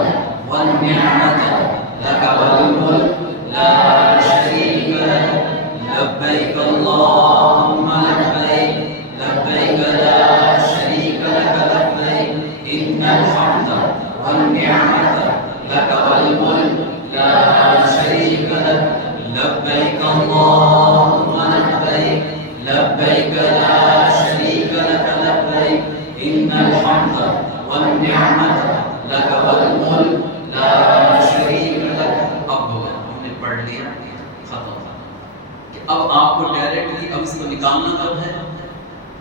والنعمت لک والملک لا شریک لک لبیک اللہم لبیک لبیک لا شریک لک لبیک ان الحمد والنعمت لک والملک لا شریک لک لبیک اللہم لبیک لبیک لا شریک لک لبیک ان الحمد والنعمت لک والملک لا شریک لک. اب ہو گیا، ہم نے پڑھ لیا، ختم. کہ اب آپ کو ڈائریکٹلی اب اس کو نکالنا کب ہے؟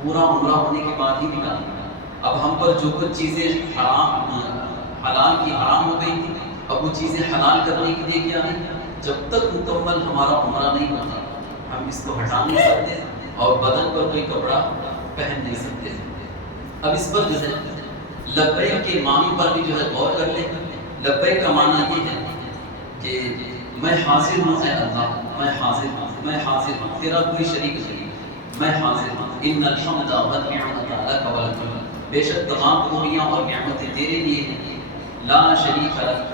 پورا عمرہ ہونے کے بعد ہی نکالنا. اب ہم پر جو کچھ چیزیں حلال کی حرام ہو گئی تھی، اب وہ چیزیں حلال کرنے کے لیے کیا ہے؟ جب تک مکمل ہمارا عمرہ نہیں ہوتا ہم اس کو ہٹا نہیں سکتے اور بدن پر کوئی کپڑا پہن نہیں سکتے. اب اس پر جو ہے لبیک کے معنی پر بھی جو ہے غور کر لیں. لبیک کا معنی یہ ہے کہ میں حاضر ہوں اے اللہ، میں حاضر ہوں، میں حاضر ہوں، تیرا کوئی شریک نہیں، میں حاضر ہوں. ان الحمد والنعمت لک والملک، بے شک تمام خوبیاں اور نعمتیں تیرے لیے ہیں. لا شریک لک،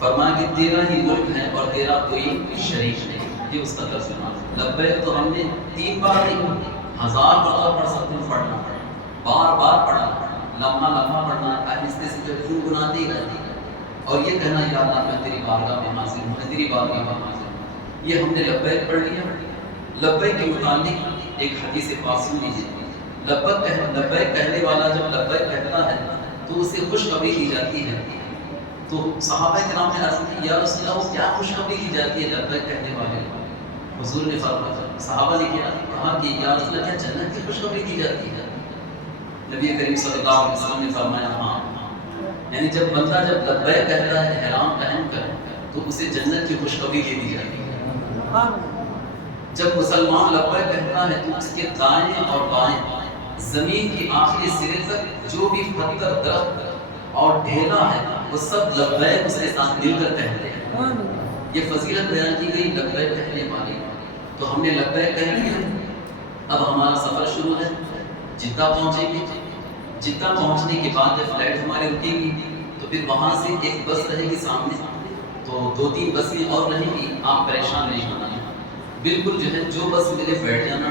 فرمایا کہ تیرا ہی ملک ہے اور تیرا کوئی شریک نہیں. یہ اس کا ترجمہ. لبیک تو ہم نے 3 بار نہیں 1000 مرتبہ پڑھ سکتے ہیں. پڑھنا بار بار پڑھنا، لمحہ لمحہ پڑھنا، آہستہ سے جو گنگناتے ہی رہتی ہے اور یہ کہنا یا اللہ میں تیری بارگاہ میں حاضر ہوں، میں تیری بارگاہ میں حاضر ہوں. یہ ہم نے لبیک پڑھ لیا. لبیک کے متعلق ایک حدیث پاک سن لیجیے. لبیک کہنے والا جب لبیک کہتا ہے تو اسے خوشخبری دی جاتی ہے. تو صحابہ کرام نے عرض کی یا رسول اللہ کیا خوشخبری دی جاتی ہے لبیک کہنے والے؟ حضور نے فرمایا، صحابہ نے کہا کہ یا رسول اللہ کیا جنت کی خوشخبری دی جاتی ہے؟ نبی کریم صلی اللہ علیہ وسلم نے فرمایا ہاں. یعنی جب بندہ جب لبیک کہتا ہے احرام پہن کر تو اسے جنت کی خوشخبری دے دی جاتی ہے. جب مسلمان لبیک کہتا ہے تو اس کے دائیں اور بائیں زمین کی آخری سرے تک جو بھی پتھر درخت اور ڈھیلا ہے وہ سب لبیک اس کے ساتھ مل کر کہتے ہیں. یہ فضیلت بیان کی گئی لبیک کہنے والی. تو ہم نے لبیک کہہ لیا. اب ہمارا سفر شروع ہے. جدہ پہنچیں گے. جدہ پہنچنے کے بعد جب فلائٹ ہماری رکے گی تو پھر وہاں سے ایک بس رہے گی سامنے، تو 2-3 بسیں اور رہیں گی. آپ پریشان نہیں ہونا ہے، بالکل جو ہے جو بس ملے بیٹھ جانا.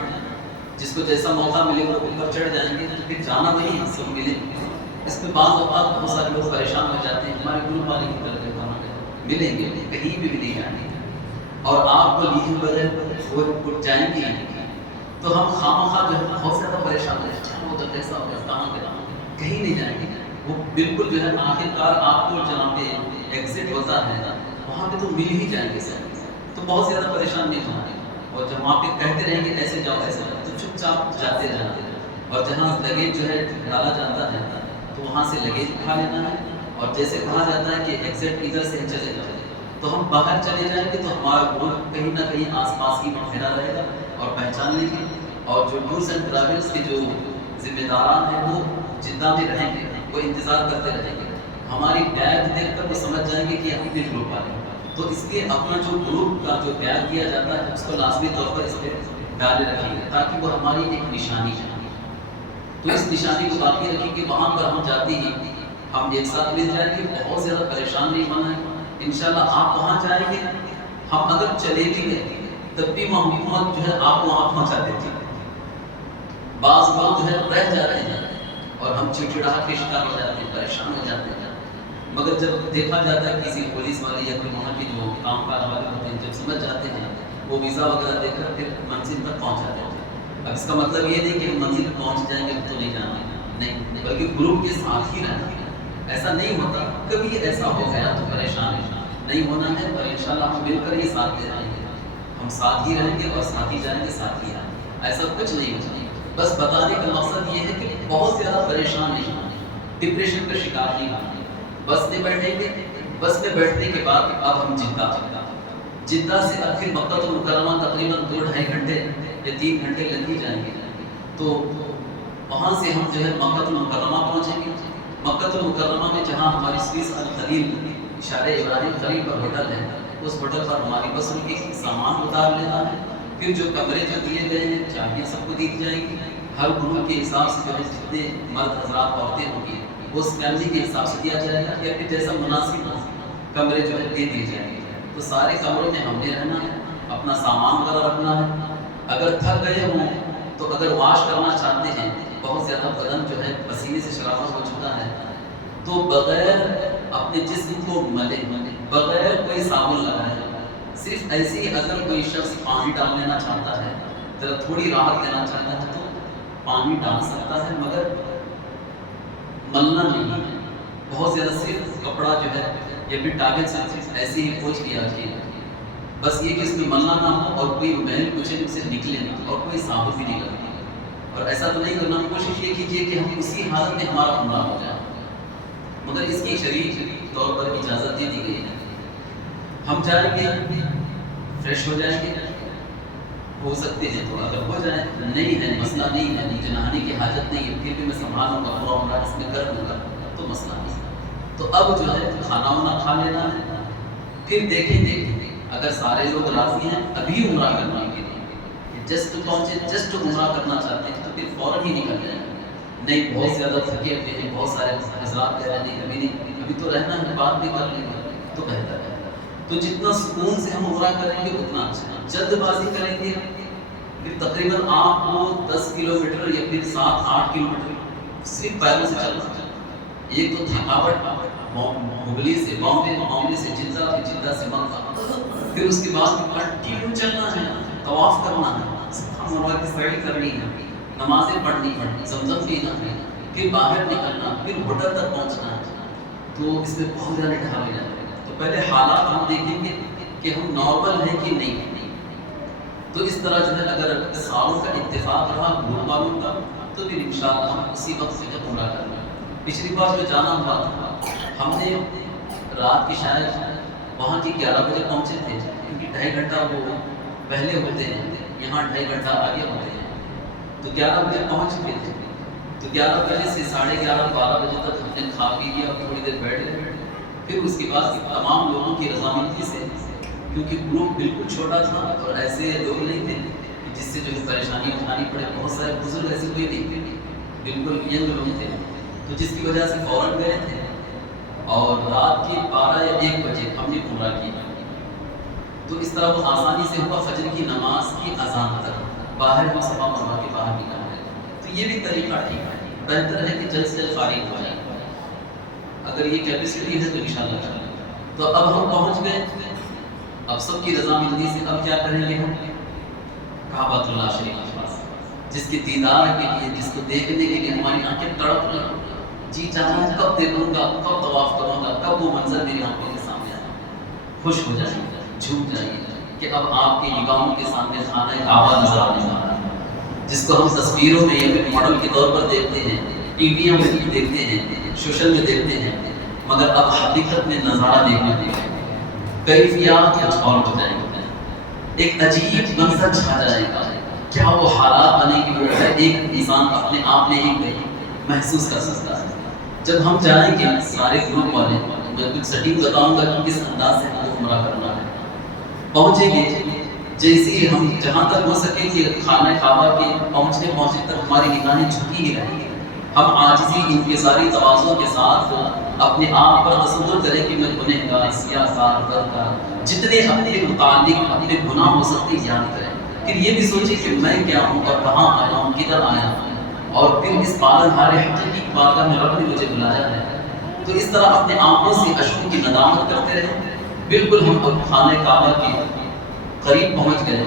جس کو جیسا موقع ملے وہ اوپر چڑھ جائیں گے. تو پھر جانا وہی سب ملے. اس میں بعض اوقات بہت سارے لوگ پریشان ہو جاتے ہیں، ہمارے گروپ والے کی طرف ملیں گے کہیں بھی نہیں جائیں گے اور آپ کو لیے بغیر وہ اٹھ جائیں گے. تو ہم خواہ جو ہے بہت زیادہ پریشان ہیں، وہ تو کیسا ہوگا، کہاں کہیں نہیں جائیں گے. وہ بالکل جو ہے آخرکار آپ کو جہاں پہ ایگزٹ ہوتا ہے وہاں پہ تو مل ہی جائیں گے سر. تو بہت زیادہ پریشان نہیں ہونا ہے. اور جب وہاں پہ کہتے رہیں گے ایسے جاؤ ایسے جاؤ چپ چاپ جاتے رہنا، اور جہاں لگیج جو ہے ڈالا جاتا ہے تو وہاں سے لگیج اٹھا لینا ہے، اور جیسے کہا جاتا ہے کہ ایگزٹ ادھر سے چلے جائیں، تو ہم باہر چلے جائیں گے تو ہمارا گروپ کہیں نہ کہیں آس پاس ہی میں پھیلا رہے گا اور پہچان لیں گے، اور جو ٹورس اینڈ ٹریولس کے جو ذمہ داران ہیں وہ جدہ میں رہیں گے، وہ انتظار کرتے رہیں گے، ہماری بیگ دیکھ کر وہ سمجھ جائیں گے کہ ہم بھی گروپ والے ہیں، تو اس لیے اپنا جو گروپ کا جو بیگ دیا جاتا ہے اس کو لازمی طور پر اس پہ ڈالے رکھیں گے تاکہ وہ ہماری ایک نشانی ہے، تو اس نشانی کو باقی رکھیں کہ وہاں پر ہم جاتے ہی ہم ایک ساتھ مل جائیں گے، بہت زیادہ پریشان نہیں ہونا ہے، انشاءاللہ آپ وہاں جائیں گے، ہم اگر چلے بھی گئے تب بھی محمد جو ہے آپ وہاں پہنچا دیتے ہیں، بعض لوگ جو ہے رہ جاتے ہیں اور ہم چڑچڑاہٹ کے شکار ہو جاتے ہیں، پریشان ہو جاتے ہیں، مگر جب دیکھا جاتا ہے کسی پولیس والے یا کوئی وہاں کے جو کام کاج والے ہوتے ہیں جب سمجھ جاتے ہیں وہ ویزا وغیرہ دے کر پھر منزل پر پہنچ جاتے ہیں، اب اس کا مطلب یہ نہیں کہ ہم منزل پہنچ جائیں گے تو نہیں جانا نہیں، بلکہ گروپ کے ساتھ ہی رہنا ہے، ایسا نہیں ہوتا، کبھی ایسا ہو گیا تو پریشان نہیں ہونا ہے، اور انشاءاللہ ہم مل کر ہی ساتھ دے رہیں گے، ہم ساتھ ہی رہیں گے اور ساتھ ہی جائیں گے، ساتھ ہی آئیں گے، ایسا کچھ نہیں ہوتا، بس بتانے کا مقصد یہ ہے کہ بہت زیادہ پریشان نہیں ہونا، ڈپریشن کا شکار نہیں ہونا، بس میں بیٹھیں گے، بس میں بیٹھنے کے بعد اب ہم جدہ سے اب پھر مکہ المکرمہ تقریباً 2-2.5 گھنٹے یا 3 گھنٹے لگ ہی جائیں گے، تو وہاں سے ہم جو ہے مکہ المکرمہ پہنچیں گے، مکہ المکرمہ میں جہاں ہماری سویس الخلیل اشارے ابراہیم خلیل پر ہوٹل ہے، اس ہوٹل پر ہماری بس ان کی سامان اتار لینا ہے، پھر جو کمرے جو دیے گئے ہیں چابیاں سب کو دی جائیں گی، ہر گروپ کے حساب سے جو ہے جتنے مرد حضرات عورتیں ہوں گی وہ اس فیملی کے حساب سے دیا جائے گا، یا پھر جیسا مناسب ہو کمرے جو ہے دے دیے جائیں گے، تو سارے کمروں میں ہم نے رہنا ہے، اپنا سامان وغیرہ رکھنا ہے، اگر تھک گئے ہوں تو اگر واش کرنا چاہتے ہیں، بہت زیادہ بدن جو ہے پسینے سے شرابہ ہو چکا ہے تو بغیر اپنے جسم کو ملے بغیر کوئی صابن لگائے، صرف ایسے ہی اگر کوئی شخص پانی ڈال لینا چاہتا ہے، ذرا تھوڑی راحت دینا چاہتا ہے تو پانی ڈال سکتا ہے، مگر ملنا نہیں ہے، بہت زیادہ صرف کپڑا جو ہے یا پھر ٹاول سے ایسے ہی پوچھ لیا جائے، بس یہ کہ اس میں ملنا نہ ہو اور کوئی میل کچھ سے نکلے نہ، اور کوئی صابن بھی نہیں لگے، اور ایسا تو نہیں کرنا، کوشش یہ کیجیے کہ ہم اسی حالت میں ہمارا عمرہ ہو جائے، مگر اس کی شرعی طور پر اجازت دے دی گئی ہے، ہم جائیں گے فریش ہو جائیں گے، ہو سکتے ہیں تو اگر ہو جائے نہیں ہے مسئلہ نہیں ہے، مجھے نہانے کی حاجت نہیں ہے، پھر بھی میں سنبھالوں گا پورا عمرہ اس میں کر دوں گا تو مسئلہ نہیں، تو اب جو ہے کھانا وانا کھا لینا ہے، پھر دیکھیں گے اگر سارے لوگ راضی ہیں ابھی عمرہ کرنے کے لیے، جسٹ پہنچے جسٹ عمرہ کرنا چاہتے ہیں تو پھر فوراً ہی نکل جائیں گے، نہیں بہت زیادہ تھکے ہوئے ہیں، بہت سارے حضرات کہہ رہے ہیں ابھی نہیں، ابھی تو رہنا ہے بعد میں کر لیں گے تو بہتر ہے، تو جتنا سکون سے ہم عمرہ کریں گے اتنا اچھا، جلد بازی کریں گے پھر تقریباً آپ کو 10 کلومیٹر یا پھر 7-8 کلومیٹر صرف پیروں سے چلنا، ایک تو تھکاوٹ ہبلی سے بامبے سے جدہ، پھر جدہ سے مکہ، پھر اس کے بعد کنٹینیو چلنا ہے، طواف کرنا ہے، سبحان اللہ کی سعی کرنی ہے، نمازیں پڑھنی زمزم پینا ہے، پھر باہر نکلنا، پھر ہوٹل تک پہنچنا ہے، تو اس میں بہت زیادہ ڈھال جاتے ہیں، تو پہلے حالات ہم دیکھیں گے کہ ہم نارمل ہیں کہ نہیں، تو اس طرح جو ہے اگر سالوں کا اتفاق رہا گروپ والوں کا تو پھر انشاءاللہ ہم اسی وقت سے جب عمرہ کرنا ہے، پچھلی بار جو جانا ہوا تھا ہم نے رات کی شاید وہاں کی 11 بجے پہنچے تھے، کیونکہ 2.5 گھنٹہ وہ پہلے ہوتے ہیں، یہاں 2.5 گھنٹہ آگے ہوتے ہیں، تو 11 بجے پہنچ چکے تھے، تو 11 بجے سے 11:30-12 بجے تک ہم نے کھا پی لیا اور تھوڑی دیر بیٹھ گئے، پھر اس کے بعد تمام لوگوں کی رضامندی سے، کیونکہ گروپ بالکل چھوٹا تھا اور ایسے لوگ نہیں تھے جس سے جو ہے پریشانی اٹھانی پڑے، بہت سارے بزرگ ایسے کوئی نہیں تھے، بالکل ینگ لوگ تھے، تو جس کی وجہ سے فوراً گئے تھے، اور رات کے 12 یا 1 بجے ہم نے عمرہ کیا، تو اس طرح وہ آسانی سے ہوا فجر کی نماز کی اذان تک، باہر ہم صفا مروا کے باہر نکل گئے، تو یہ بھی طریقہ ٹھیک ہے، بہتر ہے کہ جلد سے جلد فارغ ہو جائے، اگر یہ کیپیسٹی ہے تو انشاءاللہ چلیں، تو اب ہم پہنچ گئے، اب سب کی رضامندی سے اب کیا کریں گے ہم کعبۃ اللہ شریف کے پاس، جس کے دیدار کے لیے، جس کو دیکھنے کے لیے ہماری آنکھیں تڑپ رہی ہیں، جی چاہتا ہے کب دیکھوں گا، کب طواف کروں گا، کب وہ منظر میری آنکھوں کے سامنے آئے، خوش ہو جائیں گے، جھوم جائیں گے کہ اب آپ کی نگاہوں کے سامنے خانہ کعبہ نظر آنے والا ہے، جس کو ہم تصویروں میں یا پھر ماڈل کے طور پر دیکھتے ہیں، ٹی ویوں میں دیکھتے ہیں، سوشل میں دیکھتے ہیں، مگر اب حقیقت میں نظارہ دیکھنے میں کیفیات کچھ اور ہو جائیں گے، ایک عجیب منظر چھا جائے گا، کیا وہ حالات بنے کہ وہ ایک انسان اپنے آپ میں ہی محسوس کر سکتا ہے۔ جب ہم جائیں گے سارے گروپ والے، میں کچھ سٹنگ بتاؤں گا کہ کس انداز سے ہم کو عمرہ کرنا ہے، پہنچیں گے جیسے ہی ہم جہاں تک ہو سکے کہ خانہ کعبہ کے پہنچنے تک ہماری نگاہیں جھکی ہی رہیں گی، ہم عاجزی انکساری تواضع کے ساتھ اپنے آپ پر تصور کریں کہ میں گنہگار، سیاہکار، بدکار، جتنے اپنے متعلق اپنے گناہ ہو سکتے یاد کریں، پھر یہ بھی سوچیں کہ میں کیا ہوں اور کہاں آیا ہوں، کدھر آیا ہوں، اور پھر اس پالنہار حقیقی کی بارگاہ میں رب نے مجھے بلایا ہے۔ تو اس طرح اپنے آنکھوں سے اشکوں کی ندامت کرتے رہے۔ بالکل ہم اب خانہ کعبہ کے قریب پہنچ گئے،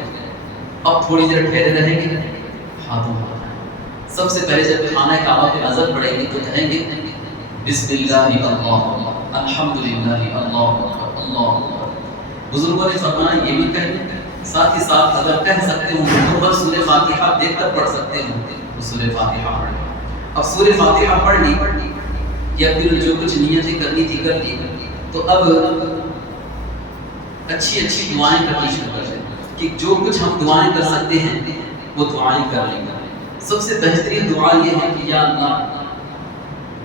اب تھوڑی دیر ٹھہرے رہیں گے، ہاتھوں سب سے پہلے جب خانہ کعبہ پہ نظر پڑے گی تو کہیں گے بسم اللہ اللہ الحمدللہ اللہ اللہ اکبر۔ بزرگوں نے فرمایا یہ بھی کہیں، ساتھ ہی ساتھ اگر کہہ سکتے ہوں تو بس سورہ فاتحہ دیکھ کر پڑھ سکتے ہوں تو سورہ فاتحہ پڑھ۔ اب سورہ فاتحہ پڑھ لی یا پھر جو کچھ نیتیں کرنی تھی کر لی، تو اب اچھی دعائیں کرنی شروع کر دیں کہ جو کچھ ہم دعائیں کر سکتے ہیں وہ دعائیں کر لیں گے۔ سب سے بہترین دعا یہ ہے کہ یا اللہ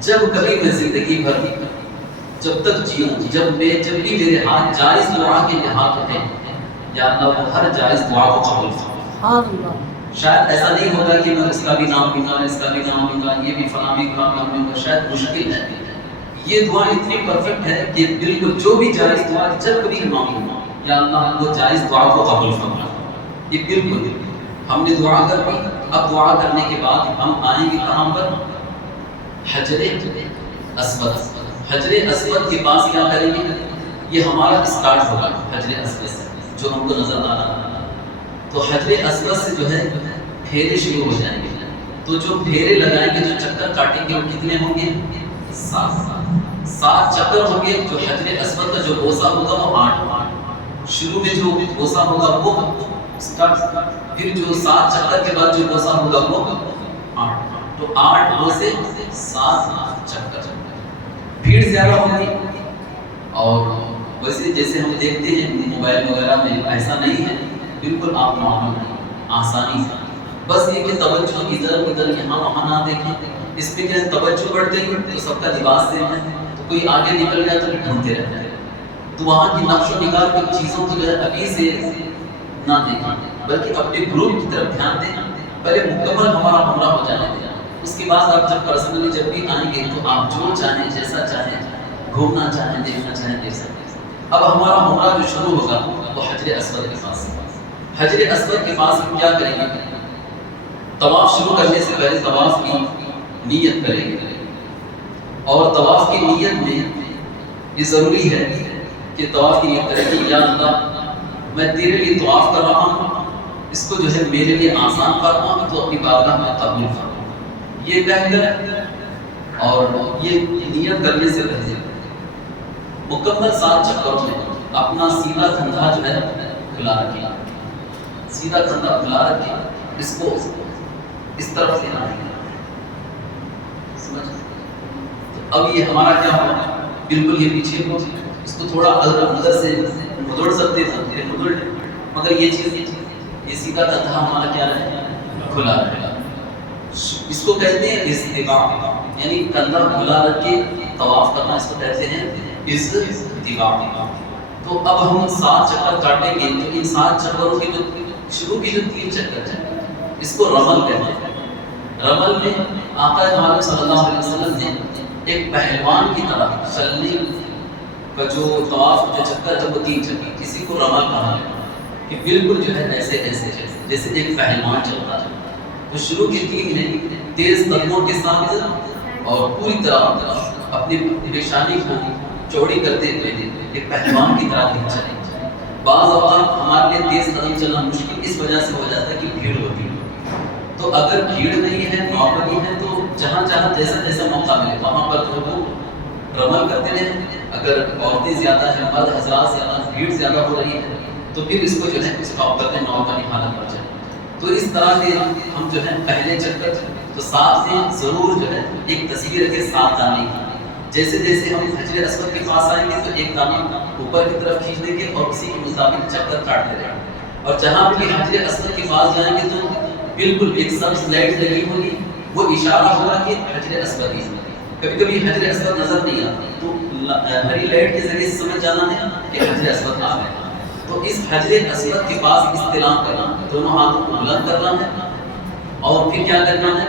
جب کبھی میں زندگی بھر جب تک جیوں، جب بھی میرے ہاتھ جائز دعا کے ہاتھ اٹھے، یا اللہ وہ ہر جائز دعا کو قبول فرما۔ شاید ایسا نہیں ہوگا کہ میں اس کا بھی نام لوں گا، اس کا بھی نام لوں گا، یہ بھی فلاں بھی کام لوں گا، شاید مشکل ہے۔ یہ دعا اتنی پرفیکٹ ہے کہ بالکل جو بھی جائز دعا جب کبھی مانگوں گا یا اللہ وہ جائز دعا کو قبول فرما۔ یہ بالکل ہم نے دعا کر لی، اب دعا کرنے کے بعد ہم آئیں گے کہاں پر؟ حجر اسود۔ حجر اسود کے پاس کیا کریں گے؟ یہ ہمارا اسٹارٹ ہوگا حجر اسود سے، جو ہم کو نظر آ رہا ہے۔ تو حجر اسود سے جو ہے پھیرے شروع ہو جائیں گے، تو جو پھیرے لگائیں گے، جو چکر کاٹیں گے وہ کتنے ہوں گے؟ 7 چکر ہوں گے۔ جو حجر اسود کا جو بوسہ ہوگا وہ 8، شروع میں جو بوسہ ہوگا وہ اسٹارٹ، پھر جو 7 چکر کے بعد جو بوسہ ہوگا وہ 8، تو 8 بوسے 7 چکر۔ بھیڑ زیادہ ہوگی، اور ویسے جیسے ہم دیکھتے ہیں موبائل وغیرہ میں ایسا نہیں ہے، بالکل آپ معلوم نہیں، آسانی سے بس یہ کہ توجہ ادھر یہاں وہاں نہ دیکھیں۔ اس پہ کیا توجہ بڑھ گئی تو سب کا لباس سیم ہے، تو کوئی آگے نکل گیا تو ڈھونڈتے رہتے ہیں، تو وہاں کی نقش و نگار کی چیزوں کی جو ہے ابھی سے نہ دیکھیں، بلکہ اپنے گروپ کی طرف دھیان دیں۔ پہلے مکمل ہمارا عمرہ ہو جانے دیں، اس کے بعد آپ جب پرسنلی جب بھی آئیں گے تو آپ جو چاہیں، جیسا چاہیں، گھومنا چاہیں، دیکھنا چاہیں، دیکھ سکتے ہیں۔ اب ہمارا عمرہ جو شروع ہوگا وہ حجر اسود کے پاس ہے۔ حجر اسود کے پاس ہم کیا کریں گے؟ طواف شروع کرنے سے پہلے طواف کی نیت کریں گے، اور طواف کی نیت میں یہ ضروری ہے کہ طواف کی نیت کریں کہ یا اللہ میں تیرے لیے طواف کر رہا ہوں، اس کو جو ہے میرے لیے آسان فرما، تو اپنی بارگاہ میں قبول فرما۔ یہ کہہ کر اور یہ نیت کرنے سے پہلے مکمل 7 چکروں میں اپنا سیدھا کندھا جو ہے کھلا رکھیں، سیدھا کندھا کھلا رکھیں، اس کو اس طرف سے آئیں گے، سمجھ؟ تو اب یہ ہمارا کیا ہوگا؟ بالکل یہ پیچھے ہو، اس کو تھوڑا اندر سے مدڑ سکتے ہیں، مدڑ، مگر یہ چیز یہ سیدھا کندھا ہمارا کیا رہے؟ کھلا رہے گا۔ اس کو کہتے ہیں استباع، یعنی کندھا کھلا رکھ کے طواف کرنا، اس کو کہتے ہیں استباع۔ تو اب ہم 7 چکر کاٹیں گے، تو ان 7 چکروں کے جو شروع کی جو 3 چکر ہیں اس کو رمل کہتے ہیں۔ رمل میں آقا عالم صلی اللہ علیہ وسلم نے ایک پہلوان کی طرح چلنے کا جو طواف جو چکر جب وہ 3 چکر، اسی کو رمل کہا گیا کہ بالکل جو ہے ایسے جیسے ایک پہلوان چلتا ہے۔ تو شروع کی 3 میں تیز قدموں کے ساتھ اور پوری طرح اپنی پیشانی کو چوڑی کرتے ہوئے ایک پہلوان کی طرح چلیں۔ بعض اوقات ہمارے لیے تیز قدم چلنا مشکل اس وجہ سے ہو جاتا ہے کہ بھیڑ ہوتی ہے، تو اگر بھیڑ نہیں ہے، نارملی ہے، تو جہاں جیسا موقع ملے وہاں پر جو وہ رمل کرتے ہیں۔ اگر عورتیں زیادہ ہیں، مرد حضرات زیادہ، بھیڑ زیادہ ہو رہی ہے، تو پھر اس کو جو ہے اسٹاپ کرتے ہیں، نارملی حالت پر چلیں۔ تو اس طرح کے ہم جو ہے پہلے چکر تو ساتھ میں ضرور جو ہے ایک تصویر رکھے 7 دانے کی. جیسے جیسے ہم حجر اسود کے پاس آئیں گے تو ایک دانہ اوپر کی طرف کھینچ دیں گے اور اسی کے مطابق چکر کاٹتے رہیں گے. اور جہاں بھی حجر اسود کے پاس جائیں گے تو بالکل ایک سبز لائٹ لگی ہوگی، وہ اشارہ ہوگا کہ حجر اسود ہی. کبھی کبھی حجر اسود نظر نہیں آتا تو ہری لائٹ کے ذریعے سمجھ جانا ہے کہ حجر اسود آ گیا. تو اس حجر اسود کے پاس استلام کرنا، دونوں ہاتھوں کو بلند کرنا ہے اور پھر کیا کرنا ہے؟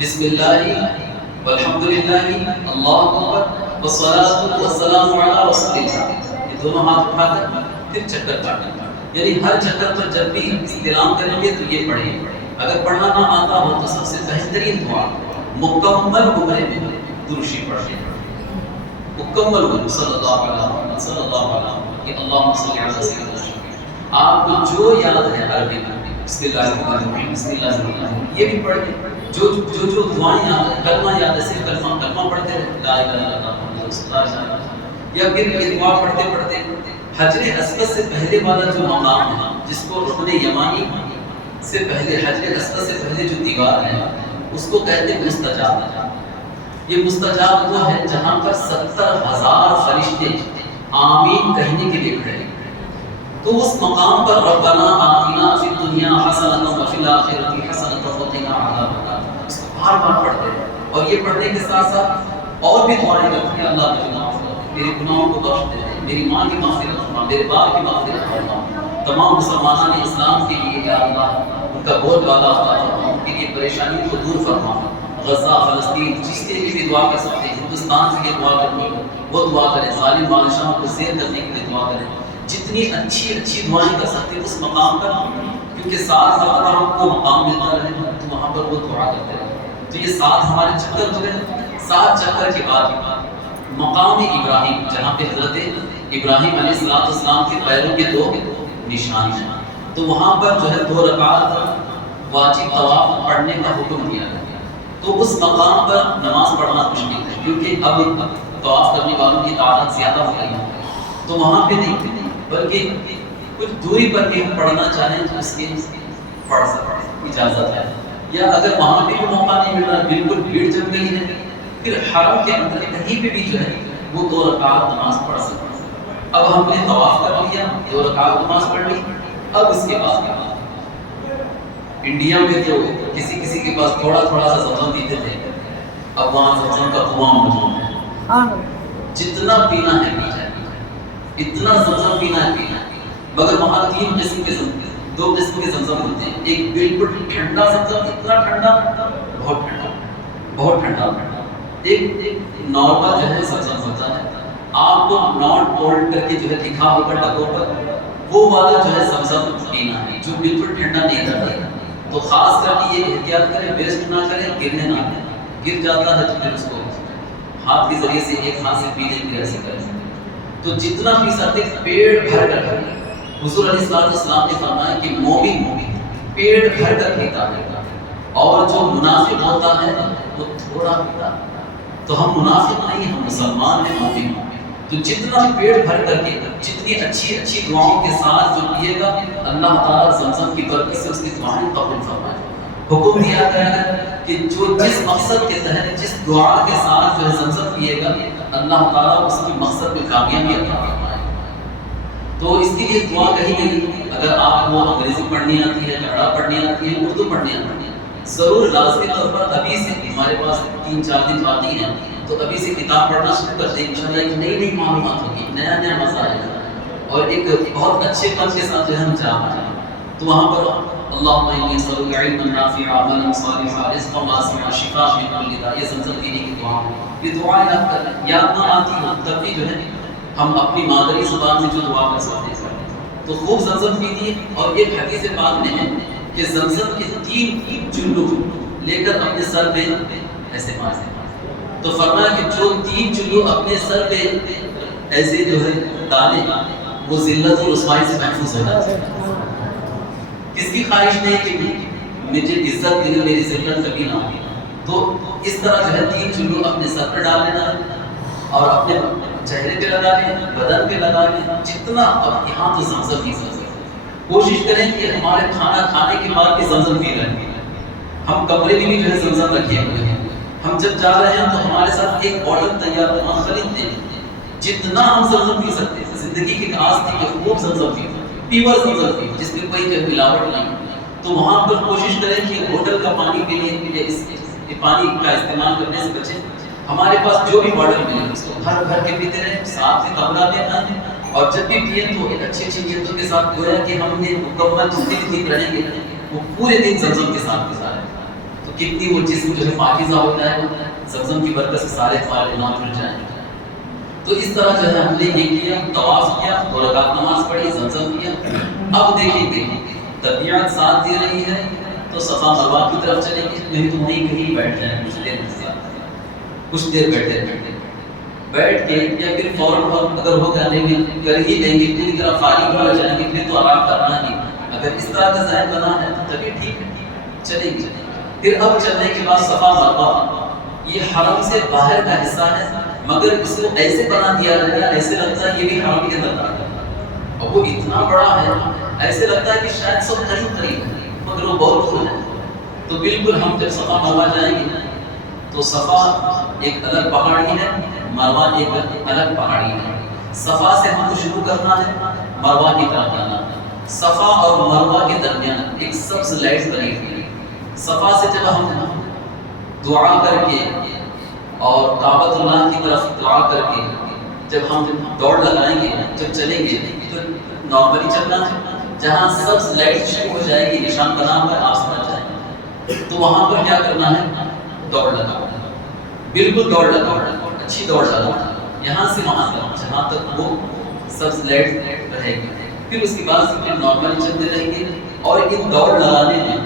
بسم اللہ والحمدللہ اللہ اکبر والصلاۃ والسلام علی رسول اللہ. یہ دونوں ہاتھ اٹھا کر پھر چکر کاٹنا. یعنی ہر چکر پر جب بھی استلام کریں گے تو یہ پڑھیں. اگر پڑھنا نہ آتا ہو تو سب سے بہترین دعا مکمل عمرے میں درود شریف پڑھیں. مکمل عمرے صلی اللہ علیہ وسلم صلی اللہ علیہ وسلم کہ اللہم صلی علی سیدنا. آپ کو جو یاد ہے عربی میں بسم اللہ الرحمن الرحیم بسم اللہ الرحمن الرحیم یہ بھی پڑھیں. جو دعائیں یاد ہے، کلمہ یاد ہے، صرف کلمہ پڑھتے رہے لا الہ الا اللہ محمد رسول اللہ، یا پھر یہ دعا پڑھتے پڑھتے حجر اسود سے پہلے والا جو مقام ہے جس کو رکن یمانی سے پہلے، حجر اسود سے پہلے جو دیوار ہے اس کو کہتے ہیں مستجاب. یہ مستجاب وہ ہے جہاں پر 70,000 فرشتے آمین کہنے کے لیے کھڑے. تو اس مقام پر ربنا آتنا فی الدنیا حسنۃ وفی الآخرۃ حسنۃ وقنا عذاب النار اس کو بار بار پڑھتے ہیں. اور یہ پڑھنے کے ساتھ ساتھ اور بھی دعائیں کرتے ہیں اللہ مجھے معاف کر، میرے گناہوں کو بخش دے، میری ماں کی مغفرت فرما، میرے باپ کی مغفرت فرما، تمام مسلمانان اسلام کے لیے یا اللہ ان کا بہت وعدہ فرما، ان کے لیے پریشانیوں کو دور فرما. غزہ، فلسطین، جس کے لیے بھی دعا کر سکتے ہیں، ہندوستان سے دعا کرنی ہو وہ دعا کریں، ظالم بادشاہوں کو زیر کرنے کے لیے دعا کریں. جتنی اچھی دعائیں کر سکتے ہیں اس مقام پر، کیونکہ 7 مرتبہ ہم کو مقام ملتا رہے تو وہاں پر وہ دعا کرتے رہے. تو یہ 7 ہمارے چکر ہو گئے. 7 چکر کے بعد مقام ابراہیم جہاں پہ حضرت ابراہیم علیہ السلام کے پیروں کے 2 نشان ہیں، تو وہاں پر جو ہے 2 رکعت واجب طواف پڑھنے کا حکم دیا ہے. تو اس مقام پر نماز پڑھنا مشکل ہے کیونکہ اب طواف کرنے والوں کی تعداد زیادہ ہو گئی ہے. تو وہاں پہ نہیں بلکہ کچھ دوری پر بھی ہم پڑھنا چاہیں تو اس کی پڑھ سکتے اجازت ہے. یا اگر وہاں پہ بھی موقع نہیں مل رہا، بالکل بھیڑ جم گئی ہے، پھر حرم کے اندر کہیں پہ بھی جو ہے وہ 2 رکعت نماز پڑھ سکتے ہیں. اب ہم نے طواف کر لیا، 2 رکعت نماز پڑھ لی. اب اس کے بعد انڈیا میں جو کسی کے پاس تھوڑا سا زمزم پیتے تھے، اب وہاں زمزم کا کنواں موجود ہے. جتنا پینا ہے پی جائے، اتنا زمزم پینا ہے پینا. مگر وہاں 2 قسم کے زمزم ہوتے ہیں. ایک بالکل ٹھنڈا زمزم، اتنا ٹھنڈا بہت ٹھنڈا. ایک نارمل جو ہے زمزم ہوتا ہے، آپ کو ناٹ کولڈ کر کے جو ہے لکھا ہوگا ڈبوں پر، وہ والا جو ہے زمزم پینا ہے جو بالکل ٹھنڈا نہیں رہتا. تو خاص کر کے یہ احتیاط کریں، ویسٹ نہ کریں، گرنے نہ دیں. گر جاتا ہے تو پھر اس کو ہاتھ کے ذریعے سے ایک ہاتھ سے پی لیں گے، ایسے کریں. تو جتنا پی سکتے پیٹ بھر کر کریں. حضور علیہ السلام نے فرمایا کہ مومن پیٹ بھر کر پیتا ہے اور جو منافق ہوتا ہے وہ تھوڑا پیتا ہے. تو ہم منافق نہیں، ہم مسلمان ہیں، مومن. تو جتنا پیٹ بھر کر کے، جتنی اچھی دعاؤں کے ساتھ جو پیے گا، اللہ تعالیٰ زمزم کی برکت سے اس کی دعائیں قبول فرمائے. حکم دیا گیا ہے کہ جو جس مقصد کے تحت، جس دعا کے ساتھ جو ہے زمزم پیے گا، اللہ تعالیٰ اس کی مقصد میں کامیابی عطا فرمائے. تو اس کے لیے دعا کہی گئی. اگر آپ کو انگریزی پڑھنی آتی ہے، کنڑا پڑھنی آتی ہے، اردو پڑھنی آتی ہے، ضرور لازمی طور پر ابھی سے ہمارے پاس 3-4 دن باقی ہیں تو ابھی سے کتاب پڑھنا شروع کر دیں. انشاءاللہ ایک نئی معلومات ہوگی، نیا مزہ آئے گا اور ایک بہت اچھے پن کے ساتھ جو ہم جا رہے ہیں. تو وہاں پر اللہم انی اسألک علما نافعا عملا صالحا رزقا واسعا شفاء من کل داء، یہ زمزم پینے کی دعا ہے. یہ دعائیں یاد نہ آتی ہوں تب بھی جو ہے ہم اپنی مادری زبان میں جو دعا کر سکتے ہیں. تو خوب زمزم پیجیے. اور یہ حدیث پاک میں ہے کہ زمزم کے 3 چلو لے کر اپنے سر پہ ایسے مارتے ہیں. تو فرمایا کہ جو 3 چلو اپنے سر پہ ایسے جو ہے ڈالے وہ ذلت و رسوائی سے محفوظ ہو جاتے ہیں. کس کی خواہش نہیں کہ مجھے عزت دے، میری ذلت کبھی نہ ہو. تو اس طرح جو ہے 3 چلو اپنے سر پہ ڈال لینا اور اپنے چہرے پہ لگا لیں، بدن پہ لگا لیں، جتنا اب یہاں تو زمزم ہی زمزم. کوشش کریں کہ ہمارے کھانا کھانے کے بعد بھی زمزم پی رہے ہیں. ہم کمرے میں بھی جو ہے زمزم رکھے ہوئے ہیں. ہم جب جا رہے ہیں تو ہمارے ساتھ ایک بوٹل تیار خرید دیں. جتنا ہم زمزم پی سکتے ہیں. زندگی کی ایک آس تھی کہ خوب زمزم پی، پیور زمزم پی جس میں کوئی ملاوٹ نہیں. تو وہاں پر کوشش کریں کہ ہوٹل کا پانی کے لیے اس پانی کا استعمال کرنے سے بچیں. ہمارے پاس جو بھی باٹل ملے اس کو بھر بھر کے پیتے رہیں. ساتھ سے کمرہ میں آئیں اور جب بھی پیئیں تو ایک اچھی اچھی نیتوں کے ساتھ گویا کہ ہم نے مکمل جتنے دن رہیں گے وہ پورے دن زمزم کے ساتھ گزاریں. تو کتنی وہ جسم جو ہے پاکیزہ ہوتا ہے، زمزم کی برکت سے سارے ہمارے گناہ دھل جائیں. تو اس طرح جو ہے ہم نے یہ کیا، طواف کیا، 2 رکعت نماز پڑھی، زمزم کیا. اب دیکھیں گے طبیعت ساتھ دے رہی ہے تو صفا مروہ کی طرف چلیں گے. نہیں تو نہیں کہیں بیٹھ جائیں کچھ دیر بیٹھ کے یا پھر فوراً اگر ہو کر ہی لیں گے، پوری طرح فارغ ہو جائیں گے پھر تو آرام کرنا ہی. اگر اس طرح کا ذہن بنا ہے تو تبھی ٹھیک ہے، چلیں گے. پھر اب چلنے کے بعد صفا مروہ یہ حرم سے باہر کا حصہ ہے، مگر اس کو ایسے بنا دیا گیا ایسے لگتا ہے یہ بھی حرم کے اندر آ گیا. اور وہ اتنا بڑا ہے ایسے لگتا ہے کہ شاید سب قریب ہے مگر وہ بہت دور ہے. تو بالکل ہم جب صفا مروہ جائیں گے تو صفا ایک الگ پہاڑی ہے، مروہ ایک الگ پہاڑی ہے. صفا سے ہم کو شروع کرنا ہے، مروہ کی طرف جانا ہے. صفا اور مروہ کے درمیان ایک سبز لائٹ بنی ہوئی ہے. صفا سے جب ہم دعا کر کے اور کعبۃ اللہ کی طرف دعا کر کے جب ہم دوڑ لگائیں گے، جب چلیں گے تو نارملی چلنا ہے. جہاں سبز لائٹ شروع ہو جائے گی نشان بنا ہوا ہے آپ سمجھ جائیں گے. تو وہاں پر کیا کرنا ہے؟ دوڑ لگاؤ، بالکل دوڑ لگاؤ، اچھی دوڑ لگاؤ یہاں سے وہاں تک جہاں تک وہ سبز لائٹ رہے گی. پھر اس کے بعد پھر نارملی چلتے رہیں گے. اور ان دوڑ لگانے میں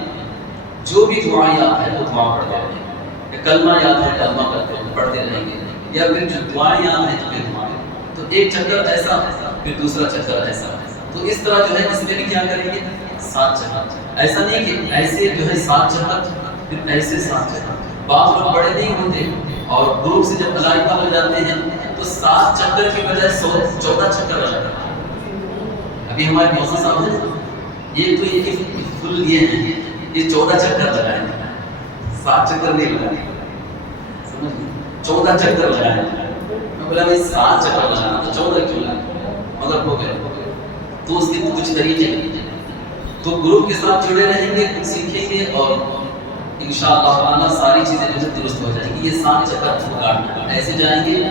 جو بھی دعا یاد ہے وہ دعا پڑھتے رہیں گے، کلمہ یاد ہے کلمہ پڑھتے رہیں گے، یا پھر جو دعائیں یاد ہیں پھر دعائیں. تو ایک چکر ایسا پھر دوسرا چکر ایسا. تو اس طرح جو ہے اس میں بھی کیا کریں گے؟ 7 چکر. ایسا نہیں کہ ایسے جو ہے 7 چکر پھر ایسے 7 چکر. بعض لوگ بڑے نہیں ہوتے اور گروپ سے جب علاقہ ہو جاتے ہیں تو 7 چکر کی بجائے 14 چکر لگاتے ہیں. ابھی ہمارے موسیٰ صاحب ہیں یہ تو یہ فل یہ ہیں یہ 14 چکر لگائیں گے، 7 چکر نہیں لگائیں، سمجھ 14 چکر لگائیں. میں بولا بھائی 7 چکر لگانا تو 14 کیوں لگائیں؟ مگر ہو گئے. تو اس کے کچھ طریقے ہیں. تو گروپ کے ساتھ جڑے رہیں گے، کچھ سیکھیں گے اور انشاءاللہ تعالیٰ ساری چیزیں جو درست ہو جائیں گی. یہ 7 چکر کاٹنا، ایسے جائیں گے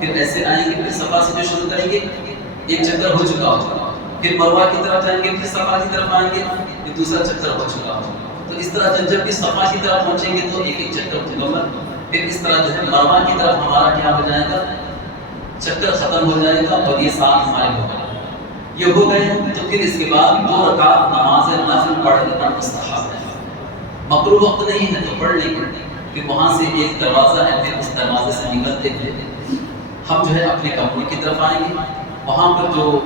پھر ایسے آئیں گے، پھر صفا سے جو شروع کریں گے ایک چکر ہو چکا ہوگا، پھر مروہ کی طرف جائیں گے، پھر صفا کی طرف آئیں گے، پھر دوسرا چکر ہو چکا ہوگا. تو اس طرح جب بھی صفا کی طرف پہنچیں گے تو ایک ایک چکر مکمل. پھر اس طرح جو ہے مروہ کی طرف ہمارا کیا ہو جائے گا؟ چکر ختم ہو جائے گا اور یہ 7 ہمارے ہو گئے. یہ ہو گئے تو پھر اس کے بعد 2 رکعت نماز نفل پڑھنا مستحب ہے. مکروہ وقت نہیں ہے تو پڑھ لیں گے. پھر وہاں سے ایک دروازہ ہے، پھر اس دروازے سے نکلتے ہوئے ہم جو ہے اپنے کمرے کی طرف آئیں گے. وہاں پر جو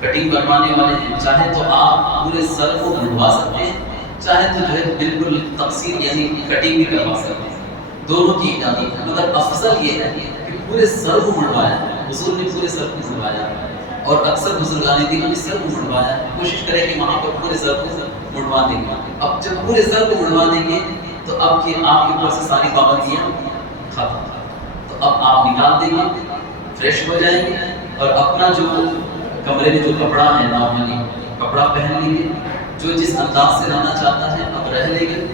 کٹنگ بنوانے والے ہیں چاہے تو آپ پورے سر کو بنوا سکتے ہیں، چاہے تو جو ہے بالکل تقسیم یعنی کٹنگ بھی کروا سکتے ہیں. دونوں کی اجازت ہے، مگر افضل یہ ہے کہ پورے سر کو منڈوایا ہے. حضور نے پورے سر کو منڈوایا اور اکثر بزرگان دین نے سر کو منڈوایا. کوشش کریں کہ وہاں پر پورے سر کو منڈوا دیں گے. اب جب پورے سر کو منڈوا دیں گے تو اب کہ آپ کے اوپر سے ساری پابندیاں ختم. تو اب آپ نکال دیں گے، فریش ہو جائیں گے اور اپنا جو کمرے میں جو کپڑا ہے نارملی کپڑا پہن لیں گے. جو جس انداز سے رہنا چاہتا ہے اب رہ لیں گے.